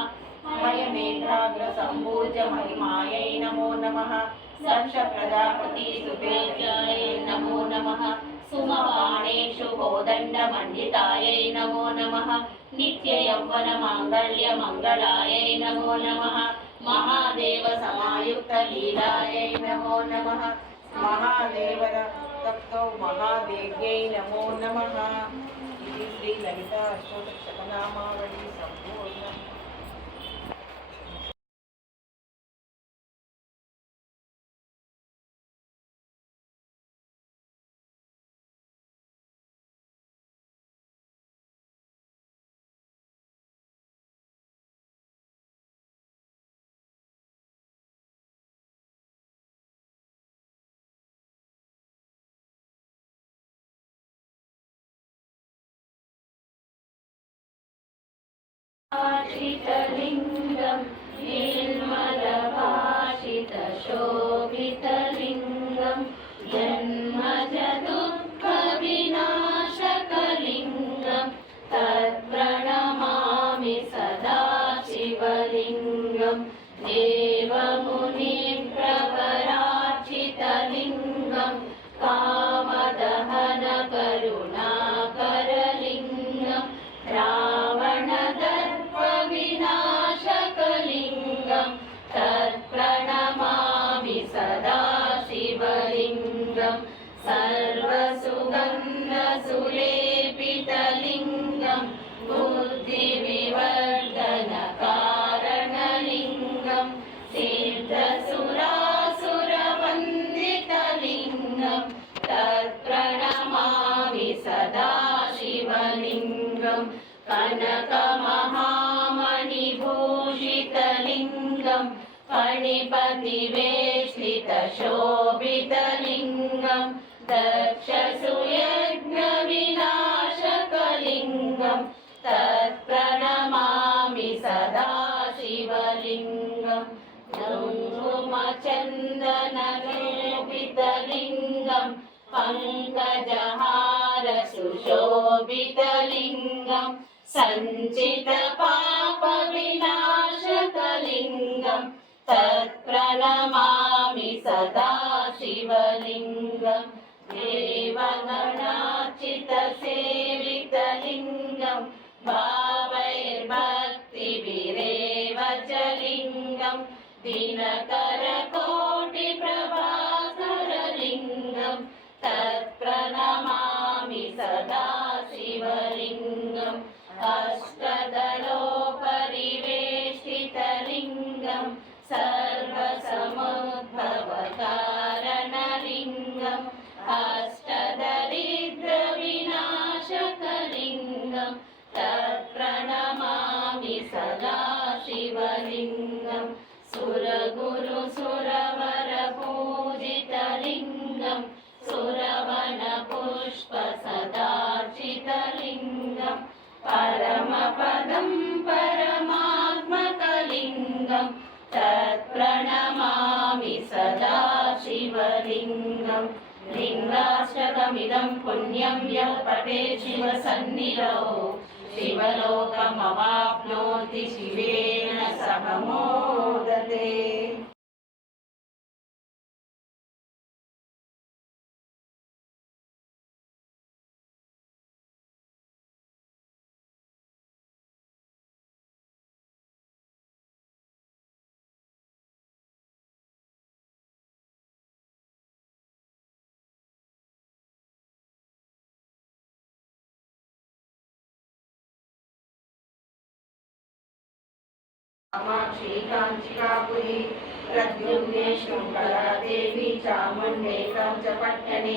मयनेत्राग्र सम्पूज्य महिमायै नमो नमः। दक्ष प्रजापति सुवेद्यायै नमो नमः। सुमबाणेषु कोदण्डमण्डितायै नमो नमः। नित्ययौवन माङ्गल्य मङ्गलायै नमो नमः। महादेव समायुक्त लीलायै नमो नमः। महादेवर तप्तौ महादेव्यै नमो नमः। इति श्री ललिता अष्टोत्तरशतनामावली सम्पूर्णम्। भाषितलिङ्गं निर्मलभाषितशोभितलिङ्गं जन्मज दुःखविनाशकलिङ्गं तत्प्रणमामि सदा शिवलिङ्गं देवमुनिप्रवरार्चितलिङ्गं कामदहनकरुणाकरलिङ्गं रावणदर्पविनाशकलिङ्गं तत्प्रणमामि सदा शिवलिङ्गं सर्वसुगन्धसुलेपितलिङ्गं बुद्धिविवर्धनकारणलिङ्गं सिद्धसुरासुरवन्दितलिङ्गं तत्प्रणमामि सदा शिवलिङ्गं कनकमहामणिभूषितलिङ्गं फणिपतिवेष्टितशोभितलिङ्गं दक्षसुयज्ञविनाशकलिङ्गं तत्प्रणमामि सदा शिवलिङ्गं कुङ्कुमचन्दनलेपितलिङ्गं पङ्कजहारसुशोभितलिङ्गं सञ्चितपापविनाशकलिङ्गं तत्प्रणमामि सदा शिवलिङ्गं देवगणार्चितसेवितलिङ्गं भावैर्भक्तिभिरेव च लिङ्गं दिनकरकोटिप्रभाकरलिङ्गं तत्प्रणमामि सदा शिवलिङ्गम् अष्टदलोपरिवेष्टितलिङ्गं सर्वसमुद्भवकारणलिङ्गं अष्टदरिद्रविनाशकलिङ्गं तत्प्रणमामि सदा शिवलिङ्गं सुरगुरुसुरवरपूजितलिङ्गं सुरवनपुष्पसदार्चितलिङ्गं परमपदं परमात्मकलिङ्गं तत्प्रणमामि सदा शिवलिङ्गं लिङ्गाष्टकमिदं पुण्यं यः पठेत् शिवसन्निधौ शिवलोकमवाप्नोति शिवेन सह मोदते। कामाक्षी काञ्चिकापुरी प्रद्युम्ने शृङ्खला देवी चामुण्डे कवचपट्टने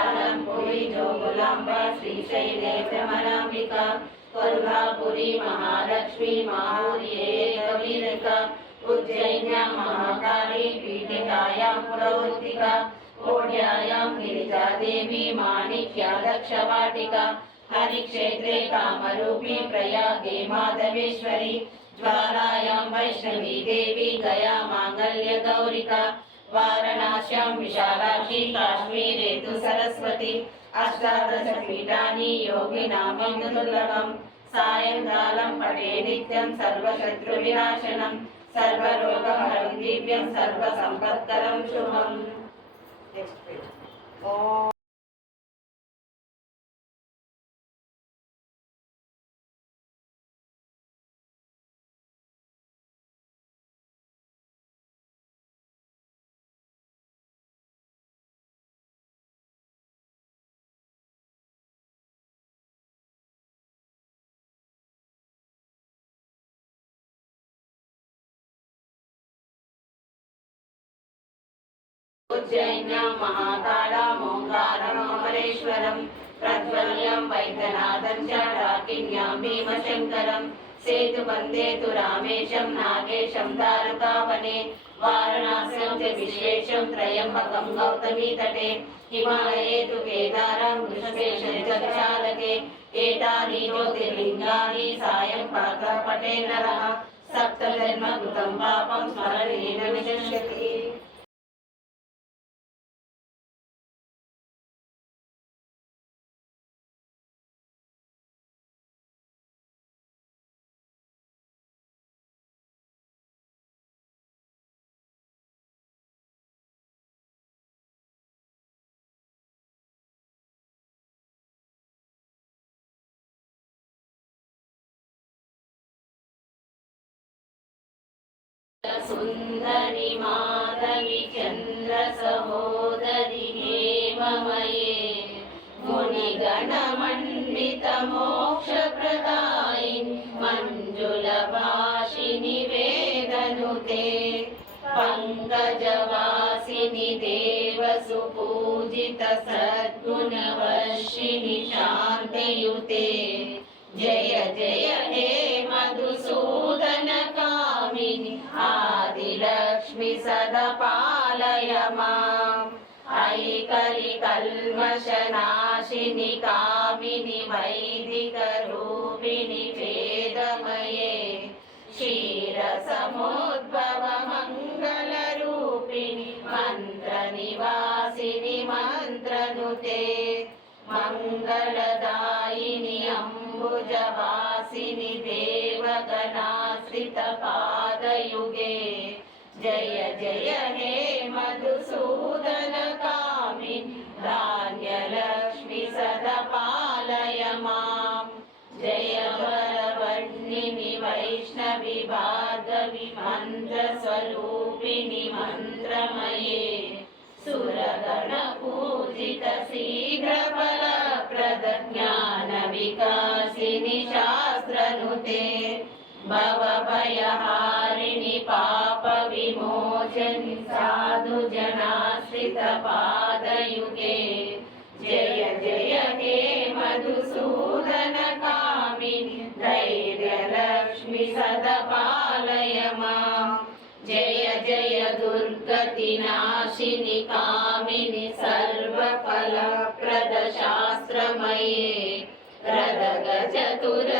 अलम्पुरी जोगुलाम्बा श्रीशैले भ्रमराम्बिका कोल्हापुरी महालक्ष्मी माहुरी एकवीरिका उज्जयिन्यां महाकाली पीठिकायां पुरवर्तिका कोड्यायां गिरिजादेवी माणिक्या दक्षवाटिका हरिक्षेत्रे कामरूपी प्रयागे माधवेश्वरी ज्वालायां वैष्णवी देवी गया मांगल्य गौरिका वाराणस्यां विशालाक्षी काश्मीरे तु सरस्वती अष्टादश पीठानि योगिनामेतु दुर्लभम् सायंकालं पठे नित्यं सर्वशत्रुविनाशनं सर्वरोगहरं दिव्यं सर्वसम्पत्करं शुभम्। उज्जैन्यां महाकालं ओंकारम् अमरेश्वरं प्रज्वल्यं वैद्यनाथं च डाकिन्यां भीमशङ्करं सेतुबन्धे तु रामेशं नागेशं दारुकावने वाराणस्यां च विश्वेशं त्र्यम्बकं गौतमी तटे हिमालये तु केदारं ऋषिकेशं च चालके एतानि ज्योतिर्लिङ्गानि सायं प्रातः पठे नरः सप्तजन्मकृतं पापं स्मरणेन विनश्यति। सुंदरी माधवी चंद्र सहोदरी हेममये मुनिगणमण्डित मोक्षप्रदायिनि मंजुलभाषिनि वेदनुते पंकजवासिनि देवसुपूजित सद्गुणवर्षिणि शान्तियुते जय जय हे मधुसूदन कामिनि आदिलक्ष्मी सदा पालय माम् ऐकलिकल्मषनाशिनि कामिनि वैदिकरूपिणि वेदमये क्षीरसमुद्भव मङ्गलरूपिणि मन्त्रनिवासिनि मन्त्रनुते मङ्गलदायिनि अम्बुजवासिनि देवगणाश्रितपादयुगे जय जय हे मधुसूदन कामिनि धान्यलक्ष्मी सदा पालय माम् जय वरवर्णिनि वैष्णवि भार्गवि मन्त्रस्वरूपिणि मन्त्रमये सुरगण पूजित शीघ्रफलप्रद ज्ञानविकासिनि शास्त्रनुते भवभयहारिणि पापविमोचनि साधुजनाश्रितपादयुगे जय जय हे मधुसूदन कामिनि धैर्यलक्ष्मी सदा पालय माम् जय जय दुर्गतिनाशिनि कामिनि सर्वफलप्रद शास्त्रमये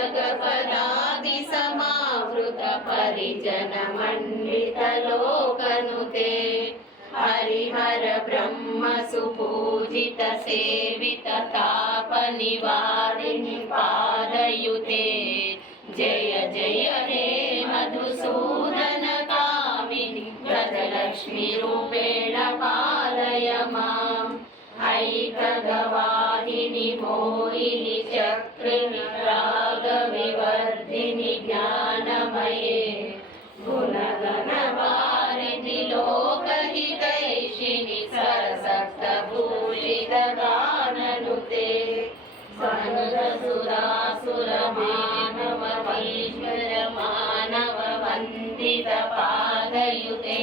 रदगजतुरगपदादि समावृत परिजन मण्डित लोकनुते हरिहर ब्रह्म सुपूजित सेवित ताप निवारिणि पादयुते जय जय हे मधुसूदन कामिनि गजलक्ष्मी रूपेण पालय माम् ऐकगवाहिनि मोहिनि चक्रिणि रागविवर्धिनि ज्ञानमये गुणगणवारिधि लोकहितैषिणि सरसप्तभूषित गाननुते सुरासुर मानव वैश्वर मानव वन्दित पादयुते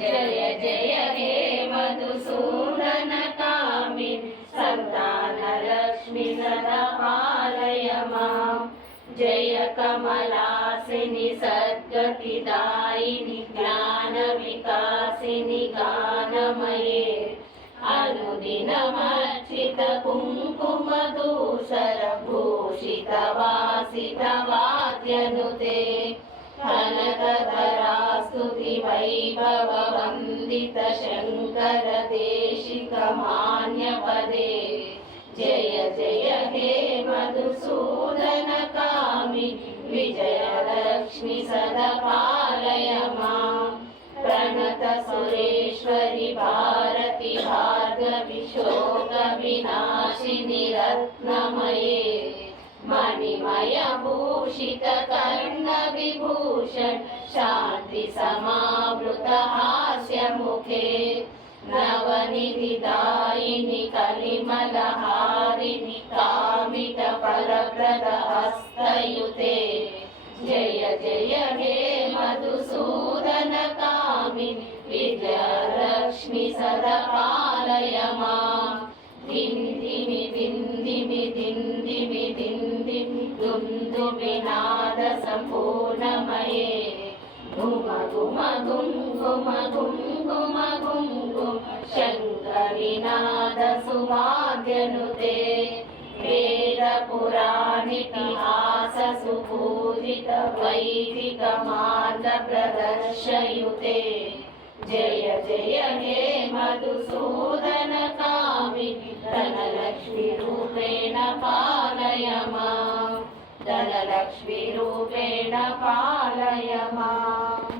जय जय हे मधुसूदन कामिनि सन्तानलक्ष्मी सदा पालय माम् जय कमलासिनि सद्गतिदायिनि ज्ञानविकासिनि गानमये अनुदिनमर्चित कुङ्कुमधूसर भूषित वासित वाद्यनुते कनकधरा स्तुति वैभव वन्दित शङ्कर देशिक मान्यपदे जय जय हे मधुसूदन कामिनि विजयलक्ष्मि सदा पालय माम् प्रणत सुरेश्वरि भारति भार्गवि शोकविनाशिनि रत्नमये मणिमय भूषित कर्ण विभूषण शान्ति समावृत हास्य मुखे नवनिधिदायिनि कलिमलहारिणि कामित फलप्रद हस्तयुते जय जय हे मधुसूदन कामिनि विजयलक्ष्मि सदा पालय माम् दिन्दिमि दिन्दिमि दिन्दिमि दिन्दिमि दुन्दुभिनाद सम्पूर्णमये घुम घुम घुम घुम घुम घुम घुम घुम शङ्करिनाद सुभाग्यनुते वेद पुराणितिहास सुपूजित वैदिक मार्ग प्रदर्शयुते जय जय हे मधुसूदन कामिनि धनलक्ष्मी रूपेण पालय माम् धनलक्ष्मी रूपेण पालय माम्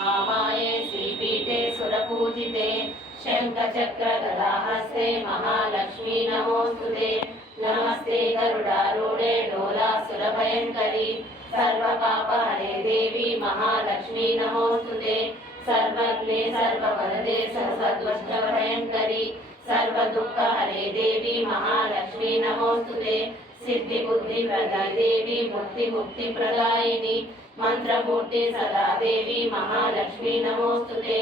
माये श्रीपीठे सुरपूजिते शङ्खचक्रगदाहस्ते महालक्ष्मी नमोऽस्तुते नमस्ते गरुडारूढे डोलासुरभयङ्करी सर्वपापहरे देवी महालक्ष्मी नमोऽस्तुते सर्वज्ञे सर्ववरदे सर्वद्वष्ट्रभयङ्करी सर्वदुःखहरे देवी महालक्ष्मी नमोऽस्तुते सिद्धिबुद्धिप्रदा देवी मुक्तिप्रदायिनी मंत्रमूर्ति सदा देवी महालक्ष्मी नमोस्तुते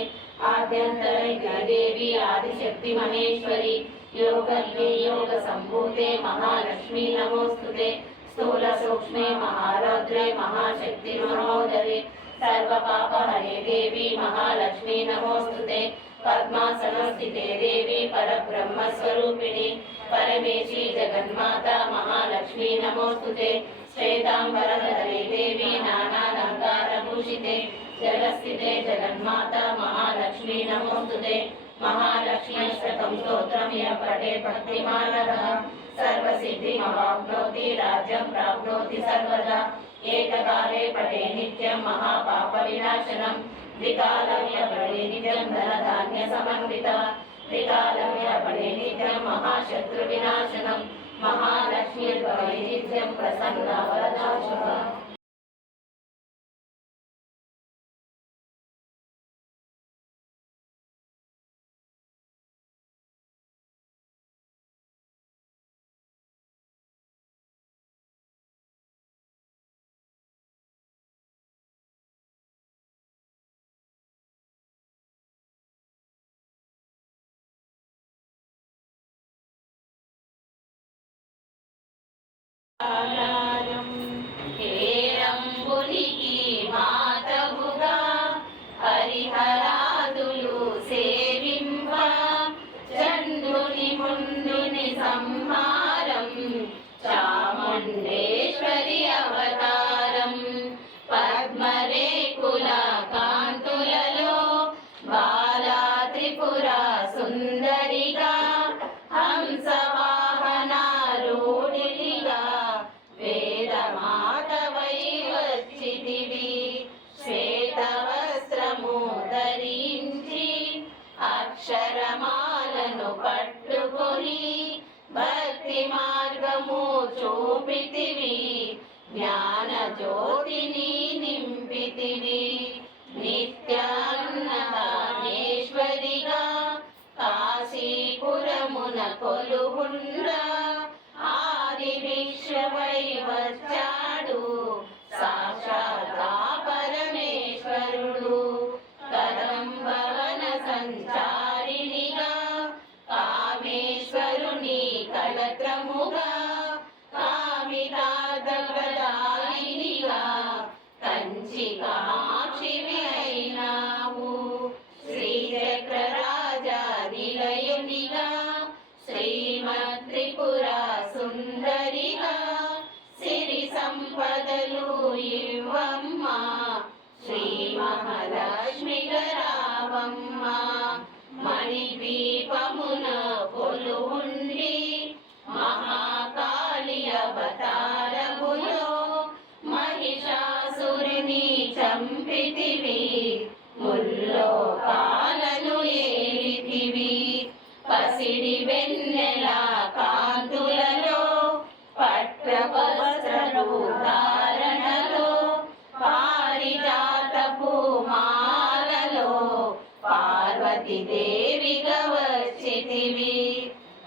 आद्यंतरैका देवी आदिशक्ति महेश्वरी योगज्ञे योग संभूते महालक्ष्मी नमोस्तुते स्थूल सूक्ष्मे महारौद्रे महाशक्ति महोदरे सर्वपापहरे देवी महालक्ष्मी नमोस्तुते पद्मासनस्थिते देवी परब्रह्म स्वरूपिणी परमेशी जगन्माता महालक्ष्मी नमोस्तुते श्वेतांबरधरे देवी नानालंकारभूषिते जलस्थिते जगन्माता महालक्ष्मी नमोस्तुते महालक्ष्म्यष्टकं स्तोत्रं यः पठेत् भक्तिमानः सर्वसिद्धिमवाप्नोति राज्यं प्राप्नोति सर्वदा एककाले पठे नित्यं महापापविनाशनं द्विकालं यः पठे नित्यं धनधान्यसमन्वितः त्रिकालं यः पठे नित्यं महाशत्रुविनाशनं महालक्ष्मीर्भवे नित्यं प्रसन्ना वरदा शुभा हेరంబునికి మాతవుగా హరిహరాదులు సేవింప చంద్రుని ముందుని సంహారం చాముండేశ్వరి అవతారం పద్మరేకుల కాంతులలో బాలా త్రిపుర సుందరిగా హంసవాహనారూఢినిగా వేదమాతవై వచ్చితివి శ్వేతవస్త్రము ధరించి అక్షరమాలను పట్టుకొని భక్తి మార్గము చూపితివి జ్ఞాన జ్యోతిని నింపితివి నిత్యాన్నదానేశ్వరిగా కాశీపురమున కొలువుండ ఆది విశ్వవై వచ్చాడు సాక్షాత్ పరమేశ్వరుడు కదంబవన సంచారిణిగా కామేశ్వరుని కళత్రముగా నిలయునిగా శ్రీమత్రిపురా సుందరిగా సిరి సంపదలు ఇవ్వమ్మా శ్రీ మహాలక్ష్మిగా రావమ్మా మణిద్వీపమున కొలువుండి మహాకాళి అవతారములో మహిషాసురుని చంపితివి ముల్లోకాలను ఏలితివి పసిడి వెన్నెల కాంతులలో పట్టవస్త్రపు ధారణలో పారిజాతపు మాలలో పార్వతీ దేవిగా వచ్చితివి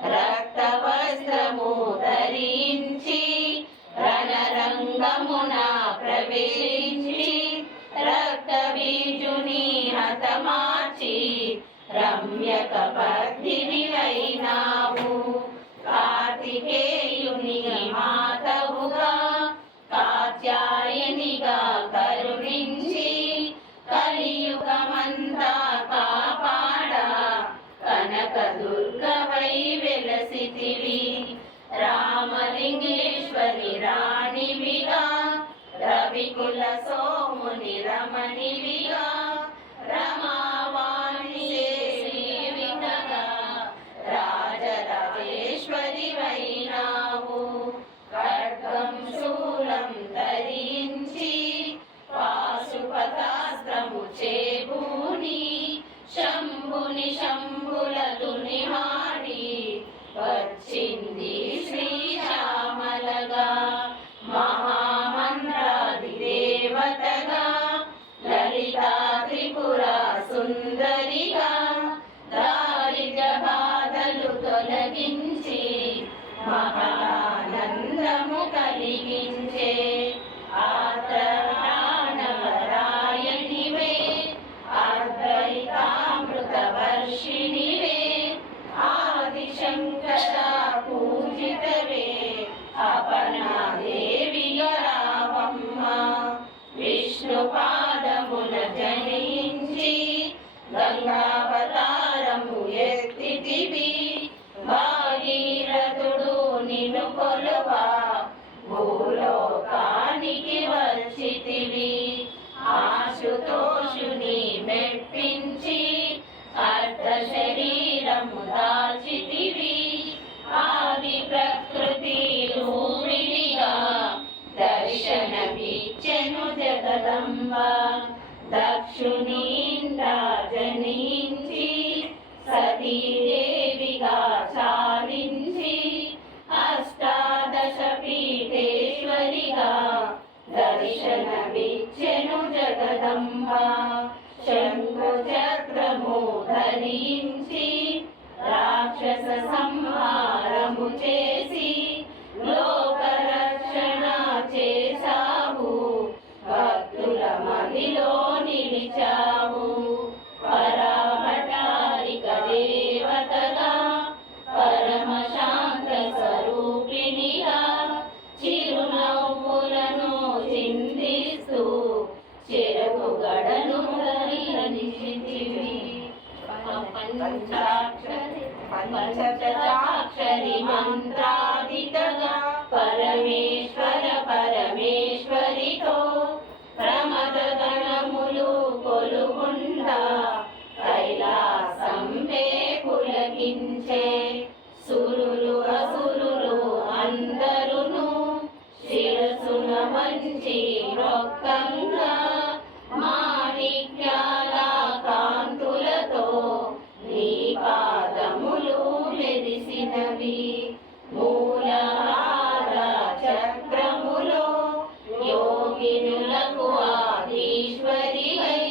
రక్త వస్త్రము ధరించి రణరంగమున ప్రవేశించి రక్త బీజుని హతమార్చి రమ్యక పద్మిని అయినావు కార్తికేయుని మాతవుగా కాత్యాయనిగా కరుణించి కలియుగమంతా కాపాడ కనక దుర్గవై వెలసితివి రామలింగేశ్వరి రాణివిగా రవికుల సోముని రమణివిగా రమావాణి సేవితగా రాజరాజేశ్వరి వైనావు ఖడ్గం శూలం ధరించి పాశుపతాస్త్రము చేబూని శంభుని శంభులతు నిహాడి వచ్చింది శ్రీశ్యామలగా మహామంత్రాది దేవతగా లలితా త్రిపుర సుందరిగా దారిద్ర్య బాధలు తొలగించి మహానందము కలిగించే ఆత్రాణవరాయనివే అద్వైతామృత వర్షిణివే ఆదిశంకర పూజితవే అపర్ణా దేవిగా రావమ్మా విష్ణు పాదమున జనించి గంగావతారము ఎత్తితివి భాగీరథుడు నిన్ను కొలువా భూలోకానికి వచ్చితివి ఆశుతోషుని మెప్పించి అర్ధ శరీరము దాల్చితివి ఆది ప్రకృతి రూపిణిగా దర్శనమిచ్చెను జగదంబ దక్షునీంద్ర జనించి సతీదేవిగా చాలించి అష్టాదశ పీఠేశ్వరిగా దర్శనమిచ్చెను జగదంబ శంకు చక్రము ధరించి రాక్షస సంహారము చేసి లోకరక్షణ చేశావు భక్తుల మదిలో నిలిచావు పరామటారిక దేవతగా పరమ శాంత స్వరూపిణిగా చిరునవ్వులను చిందిస్తూ చెరుకు గడను ధరించితివి పంచచాక్షరి మంత్రాదితగా పరమేశ్వర పరమేశ్వరితో ప్రమద గణములు కొలుగుండా కైలాసంపే పులకించే సురులు అసురులు అందరును శిరసున వంచి రొక్కంగా మాణిక్యాల కాంతులతో నీ పాదములు మెరిసినవి మూలహార చక్రములో యోగినులకు ఆదీశ్వరివై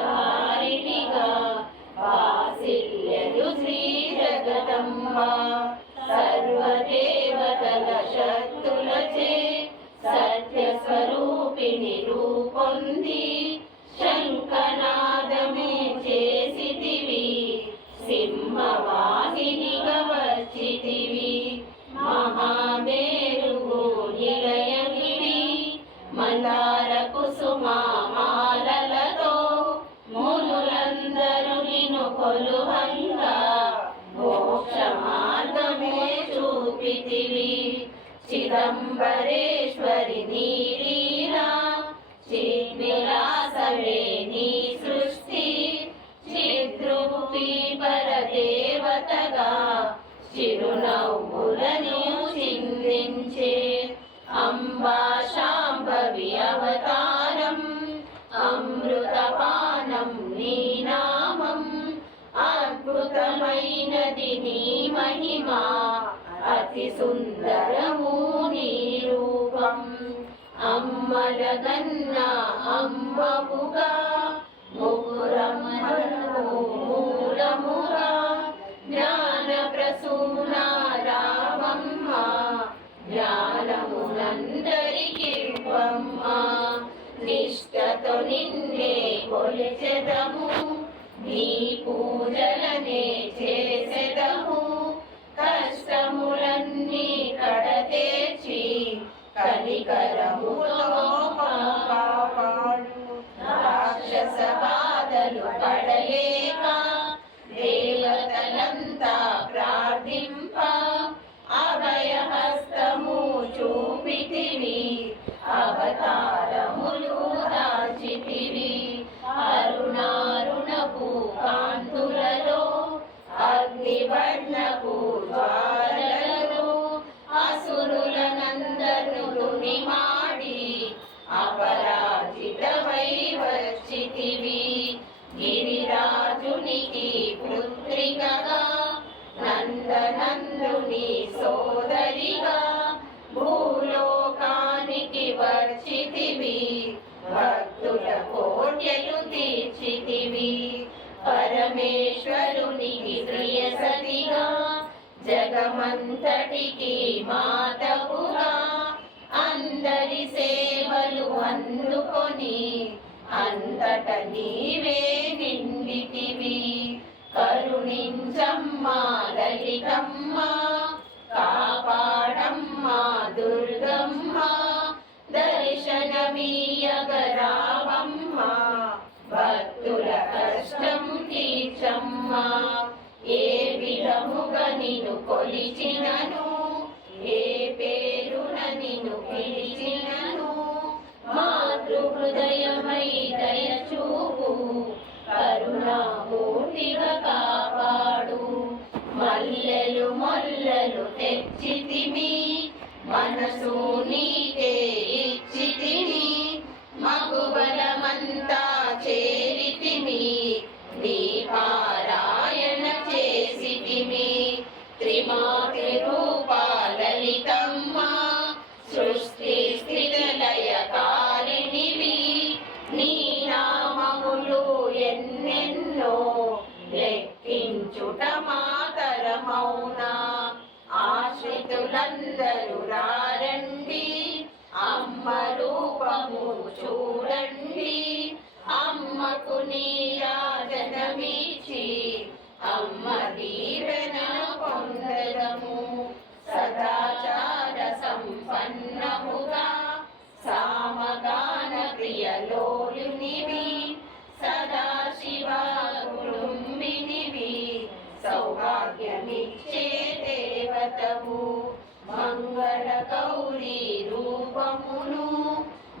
అంకుశారిణిగా వాసిల్యలు శ్రీ జగదంబ సర్వదేవతల శక్తులచే సత్య స్వరూపిణి రూపొంది శంఖనాదము చేసితివి సింహవాహినిగా వచ్చితివి మహామేరుగు నిలయనివి మందార కుసుమ మాలలతో మునులందరూ కొలువంగా మోక్ష మార్గమే చూపితివి చిదంబరేశ్వరి నీలీలా చిద్విలాసవే నీ సృష్టి చిద్రూపీ పరదేవతగా చిరునవ్వులను చిందించే అంబా శాంభవి అవతారం అమృతపానం నీ నామం అద్భుతమైనది నీ మహిమా అతి సుందరము నీ రూపం అమ్మలగన్నా అమ్మవుగా ముగురమ్మను మూలముగా జ్ఞాన ప్రసూన రామమ్మ జ్ఞానమునందరికివ్వమ్మ నిష్టతో నిన్నే కొలిచెదము నీ పూజలనే చేసెదము కష్టములన్నీ కడతేర్చి కనికరముతో కాపాడు రాక్షస బాధలు పడలేక దేవతలంతా ప్రార్థింప అభయహస్తము చూపితివి అవతారములు దాచితివి అరుణారుణపు కాంతులలో అగ్నివర్ణపు జ్వాలలలో అసురులనందను తునిమాడి అపరాజితవై వచ్చితివి గిరిరాజునికి పుత్రికగా నందనందుని సోదరిగా భూలోకానికి వచ్చితివి భక్తుల కోర్కెలు తీర్చితివి పరమేశ్వరునికి ప్రియ సతిగా జగమంతటికి మాతవుగా అందరి సేవలు అందుకొని అంతట నీవే నిండితివి కరుణించమ్మా లలితమ్మ కాపాడమ్మ దుర్గమ్మ దర్శనమీయగరావమ్మ భక్తుల కష్టం తీర్చమ్మా ఏ విధముగా నిన్ను కొలిచినను ఏ పేరున నిన్ను పిలిచినను మాతృ హృదయమై దయచూపు కరుణామూర్తిగా కాపాడు మల్లెలు మొల్లలు తెచ్చితిమి మనసు నీకే ఇచ్చితిమి మగువలమంతా చేరితిమి నీ పారాయణ చేసితిమి త్రిమాతి రూపా లలితమ్మ సృష్టి స్థితి లయ కారిణివి నీ నామములు ఎన్నెన్నో లెక్కించుట మాతరమౌనా ఆశ్రితులందరూ రారండి అమ్మ రూపము చూడండి అమ్మకు నీరాజనమిచ్చి అమ్మ దీవెన పొందదము సదాచార సంపన్నముగా సామగాన ప్రియలోలునివి సదాశివ కుటుంబినివి సౌభాగ్యమిచ్చే దేవతవు మంగళ గౌరీ రూపమును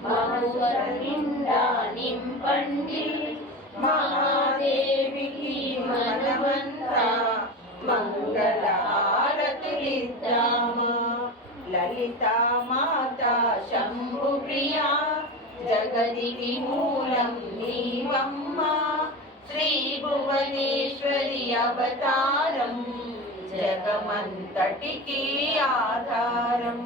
మనుగడ నిండా నింపండి మహాదేవికి మనమంతా మంగళ హారతులిద్దామా లలితా మాత శంభు ప్రియా జగదికి మూలం నీవమ్మ శ్రీ భువనేశ్వరి అవతారం జగమంతటికి ఆధారం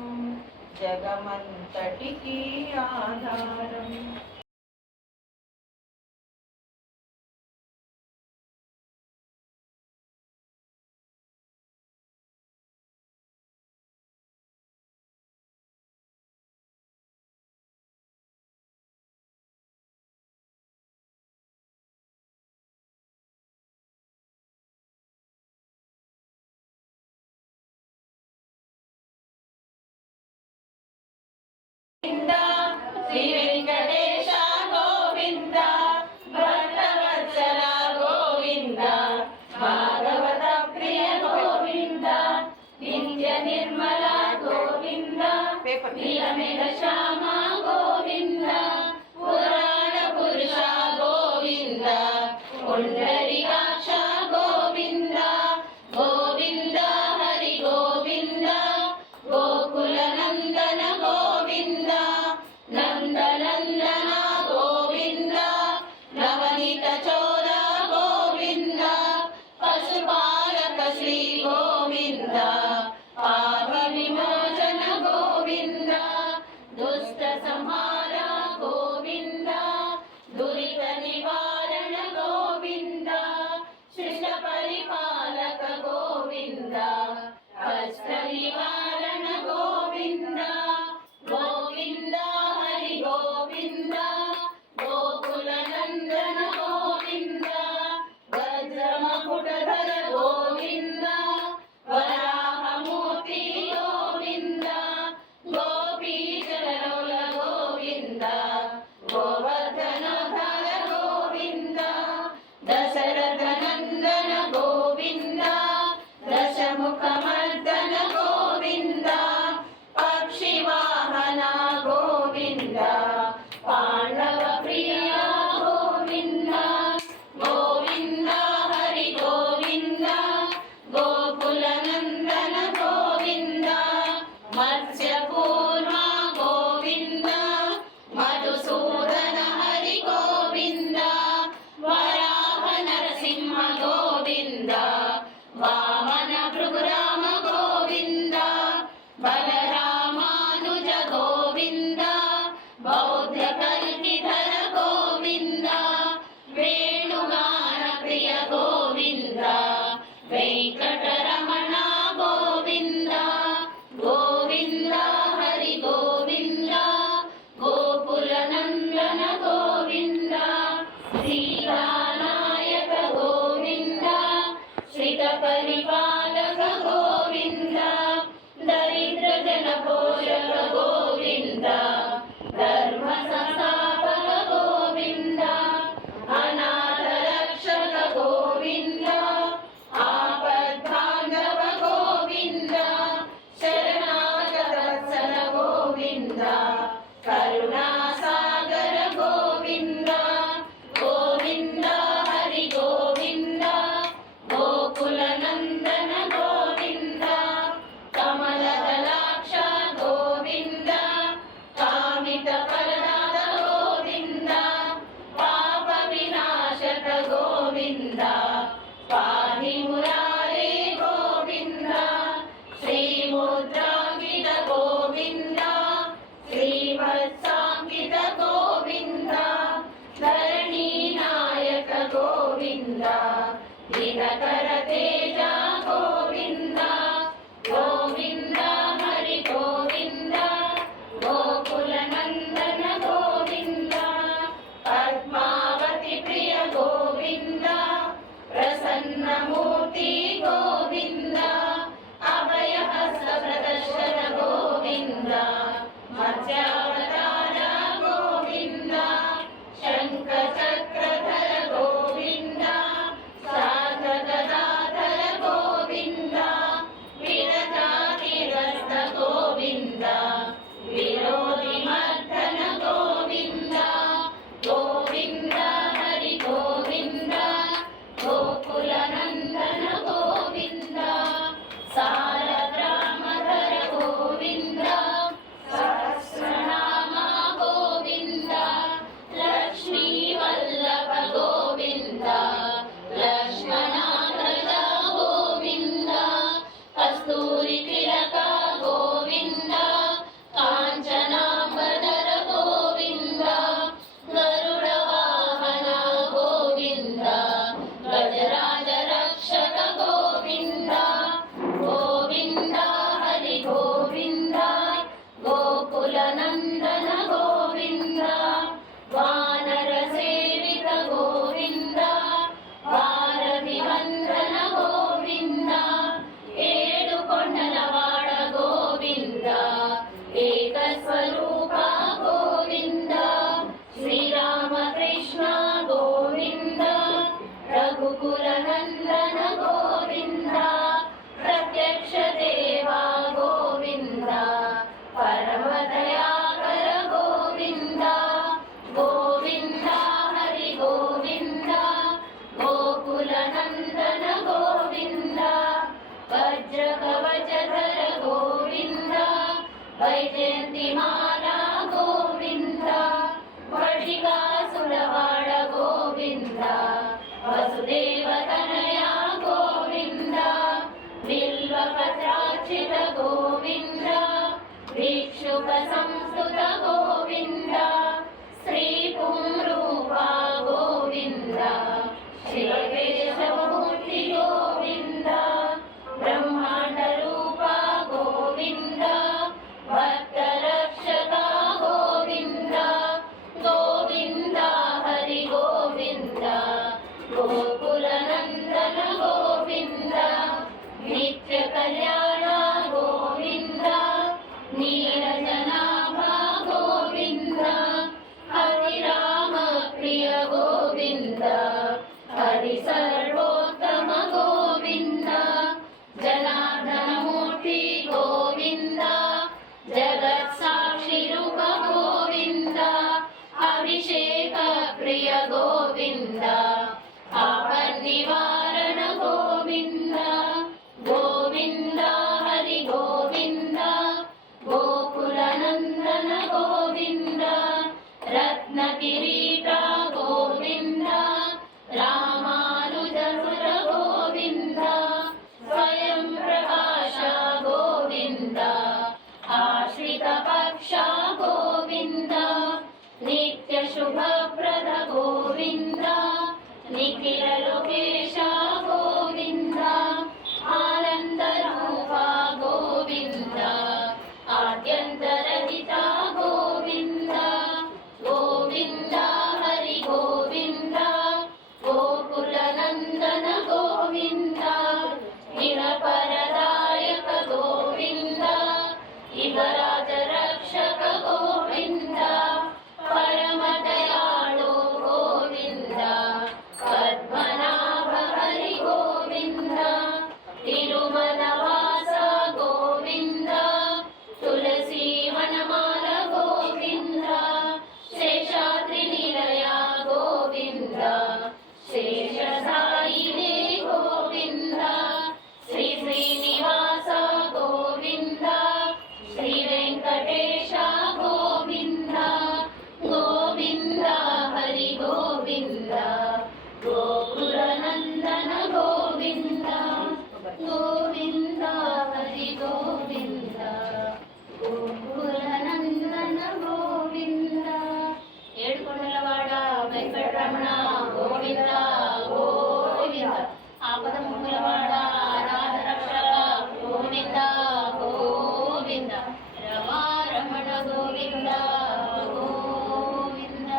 జగమంతటికి ఆధారం శ్రీ వెంకటేశ గోవింద భక్తవత్సల గోవింద భాగవత ప్రియ గోవింద నిత్య నిర్మల గోవింద నీలమేఘ శ్యామ గోవింద పురాణ పురుష గోవింద పుండరీకాక్ష గోవింద గోవింద హరి గోవింద గోకుల నందన గోవింద నందనందన గోవింద నవనీత చోర గోవింద పశుపాలక శ్రీ గోవింద పాప విమోచన గోవింద దుష్ట సంహార గోవింద దురిత నివారణ గోవింద శిష్ట పరిపాలక గోవింద కష్ట నివారణ గోవింద గోవింద హరి గోవింద గోకుల నందన గోవింద వజ్రమకుటధర గోవింద వరాహమూర్తి గోవింద గోపీజనలోల గోవింద గోవర్ధనోద్ధర గోవింద దశరథ నందన గోవింద దశముఖమర్దన గోవింద పక్షివాహన గోవింద పాండవ ప్రియ గోవింద గోవింద హరి గోవింద గోకుల నందన గోవింద మత్స్యకూర్మ గోవింద మధుసూదన హరి గోవింద వరాహ నరసింహ గోవింద వామన భృగురామ గోవింద బలరామానుజ గోవింద బౌద్ధ కల్కిధర గోవింద వేణుగాన ప్రియ గోవింద వెంకటరమణ గోవింద గోవింద హరి గోవింద గోకుల నందన గోవింద సీతానాయక గోవింద శ్రిత పరిపాలక గోవింద దరిద్ర జన పోషక గోవింద ధర్మ సంస్థాపక గోవింద అనాథ రక్షక గోవింద ఆపద్బాంధవ గోవింద శరణాగత వత్సల గోవింద కరుణాసాగర గోవింద గోవింద హరి గోవింద గోకుల నందన గోవింద కమలదలాక్ష గోవింద కామిత ఫలదాత గోవింద పాప వినాశక గోవింద పాహి మురారే గోవింద శ్రీముద్రాంకిత గోవింద శ్రీవత్సాంకిత గోవింద ధరణీ నాయక గోవింద దినకర తేజ గోవింద గోవింద హరి గోవింద గోకుల నందన గోవింద పద్మావతి ప్రియ గోవింద ప్రసన్నమూర్తి గోవింద అభయహస్త ప్రదర్శన గోవింద మత్స్యావతార గోవింద శంఖ చక్రధర గోవింద సాధగదాధర గోవింద విరజాతిరస్త గోవింద విరోధి మర్దన గోవింద గోవింద హరి గోవింద గోకుల నందన గోవింద సారగ్రామధర గోవింద సహస్రనామ గోవింద లక్ష్మీ వల్లభ గోవింద లక్ష్మణాగ్రజ గోవింద కస్తూరి తిలక గోవింద కాంచనాంబధర గోవింద గరుడ వాహన గోవింద గజరాజ రక్షక గోవింద గోవింద హరి గోవింద గోకుల నందన గోవింద వానర సేవిత గోవింద వారధి వందన గోవింద ఏడు కొండలవాడ గోవింద ఏకస్వరూప గోవింద శ్రీరామకృష్ణ గోవింద రఘుకుల నందన వైజయంతిమాలా గోవింద వడికాసులవాడ గోవింద వసుదేవతనయ గోవింద బిల్వపత్రార్చిత గోవింద భిక్షుక సంస్తుత గోవింద శ్రీ పుంరూప గోవింద శివకేశవమూర్తి గోవింద బ్రహ్మాండ రూప గోవింద భక్తరక్షక గోవింద గోవింద హరి గోవింద గోకులనందన గోవింద నిత్య కళ్యాణ గోవింద నీరజనాభ గోవింద హరి రామ ప్రియ గోవింద హరి సర్వోత్తమ గోవింద జనార్దనమూర్తి గోవింద జగత్ సాక్షి రూప గోవింద అభిషేక ప్రియ గోవింద ఆపన్నివారణ గోవింద గోవింద హరి గోవింద గోకులనందన గోవింద రత్న కిరీట గోవింద రామానుజసుర గోవింద స్వయం ప్రకాశ గోవింద ఆశ్రిత పక్ష గోవింద నిత్య శుభప్రద గోవింద నిఖిల లోకేశ గోవింద ఆనంద రూప గోవింద ఆద్యంతరహిత గోవింద గోవింద హరి గోవింద గోకులనందన గోవింద నిరపరదాయక గోవింద యువరాజ రక్షక గోవింద పరమ దయాళు గోవింద పద్మనాభ హరి గోవింద తిరుమల వాస గోవింద తులసీ వనమాల గోవింద శేషాద్రి నిలయ గోవింద శేష సాయినే గోవింద శ్రీ శ్రీనివాస గోవింద శ్రీ వెంకటేశ గోవింద గోవింద హరి గోవింద గోకులనందన గోవింద గోవింద హరి గోవింద గోకులనందన గోవింద ఏడుకొండలవాడ వెంకటరమణ గోవింద గోవింద ఆపదములవాడ రాధరక్షక గోవింద గోవింద రమారమణ గోవింద గోవింద.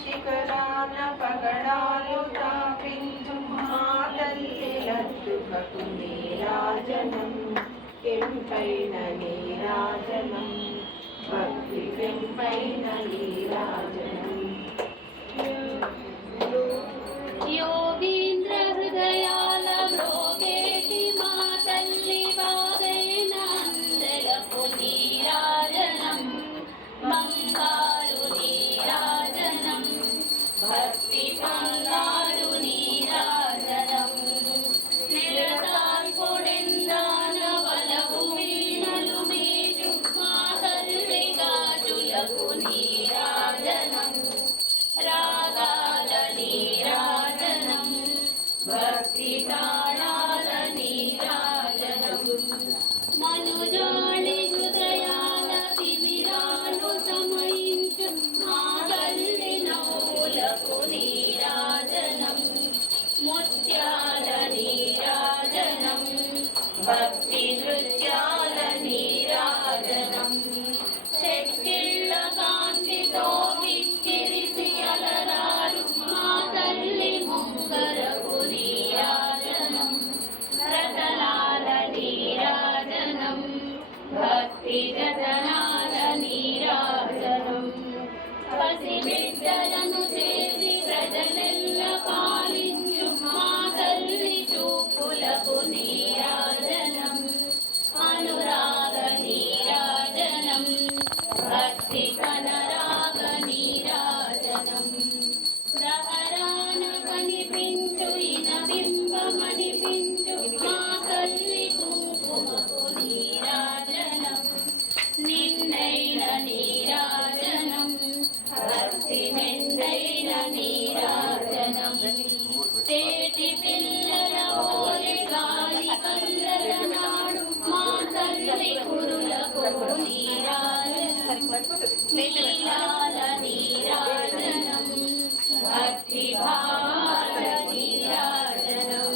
శిఖరాన పగడాలు తాపించు మా తల్లి లడ్డుకకు నీరాజనం కెంపైన నీరాజనం భక్తి కెంపైన నీరాజనం యోగీంద్ర హృదయాల మ్రోగేటి మా తల్లి వాగైన అందరకు నీరాజనం మంగాళ భక్తి నృత్యాల నీరాజనం చెక్కిళ్ళ కాంతితో కిక్కిరిసి అలరారు మా తల్లి ముంగరకు నీరాజనం రతనాల నీరాజనం భక్తి రతనాల నీరాజనం పసిబిడ్డలను చేసి ప్రజలెల్ల పాలించు మా తల్లి చూపులకు నీరాజనం అనురాగ నీరాజనం భక్తి కనరాగ నీరాజనం ప్రహరాన కనిపించు ఇన బింబమనిపించు మా తల్లి కుంకుమకు నీరాజనం నిన్నైన నీరాజనం భక్తి మెండైన నీరాజనం తేటి పిల్లల ఓలి గాలి కందల నాడు మా తల్లి కురులకు నీరాజనం నీలాల నీరాజనం భక్తి భావాల నీరాజనం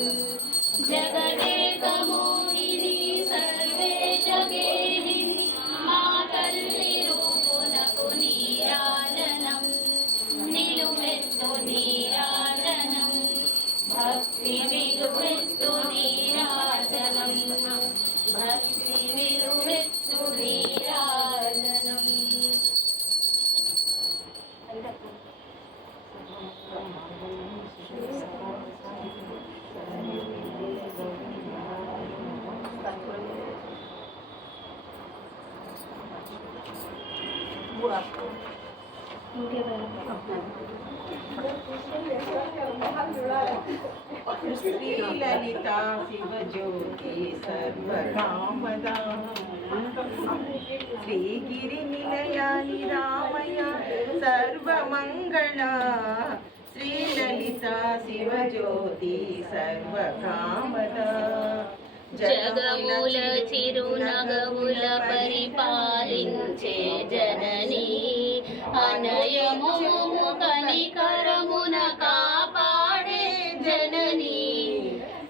జగదేక మోహిని సర్వేశ గేహిని మా తల్లి రూపునకు నీరాజనం నిలువెత్తు నీరాజనం భక్తి విలువెత్తు నీరాజనం భక్తి విలువెత్తు నీరాజనం శ్రీలలిత శివజ్యోతి సర్వకామదా శ్రీగిరి నిలయాని రామయ సర్వమంగళ శ్రీలలిత శివజ్యోతి సర్వకామదా జగముల చిరునగముల పరిపాలించే జనని అనయముము కనికరమున కాపాడే జనని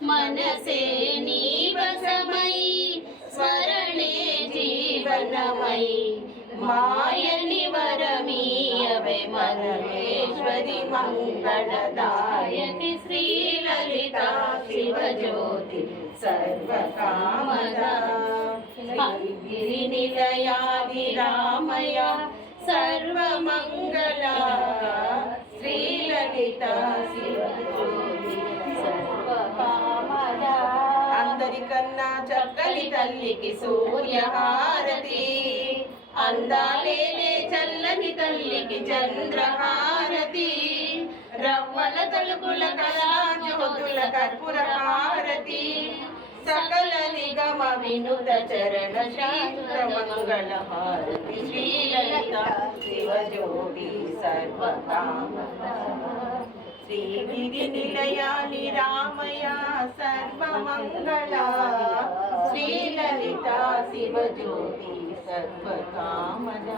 మనసే నీవసమై స్మరణే జీవనమై మాయని వరమీయవే మహేశ్వరి మంగళదాయకి శ్రీలలిత శివజ్యోతి సర్వకామదా గిరి నిలయాది రామయ సర్వమంగళ శ్రీలలిత శివజ్యోతి సర్వకామదా అందరికన్నా చక్కని తల్లికి సూర్యహారతి అందాలేలే చల్లని తల్లికి చంద్రహారతి రవ్వల తలుపుల కళాజ్యోతుల కర్పూర హారతి సకల నిగమ వినుత చరణ శ్రీకృత మంగళ హారతి శ్రీలలిత శివజ్యోతి సర్వకామదా శ్రీగిరి నిలయాని రామయ సర్వమంగళ శ్రీలలిత శివజ్యోతి సర్వకామదా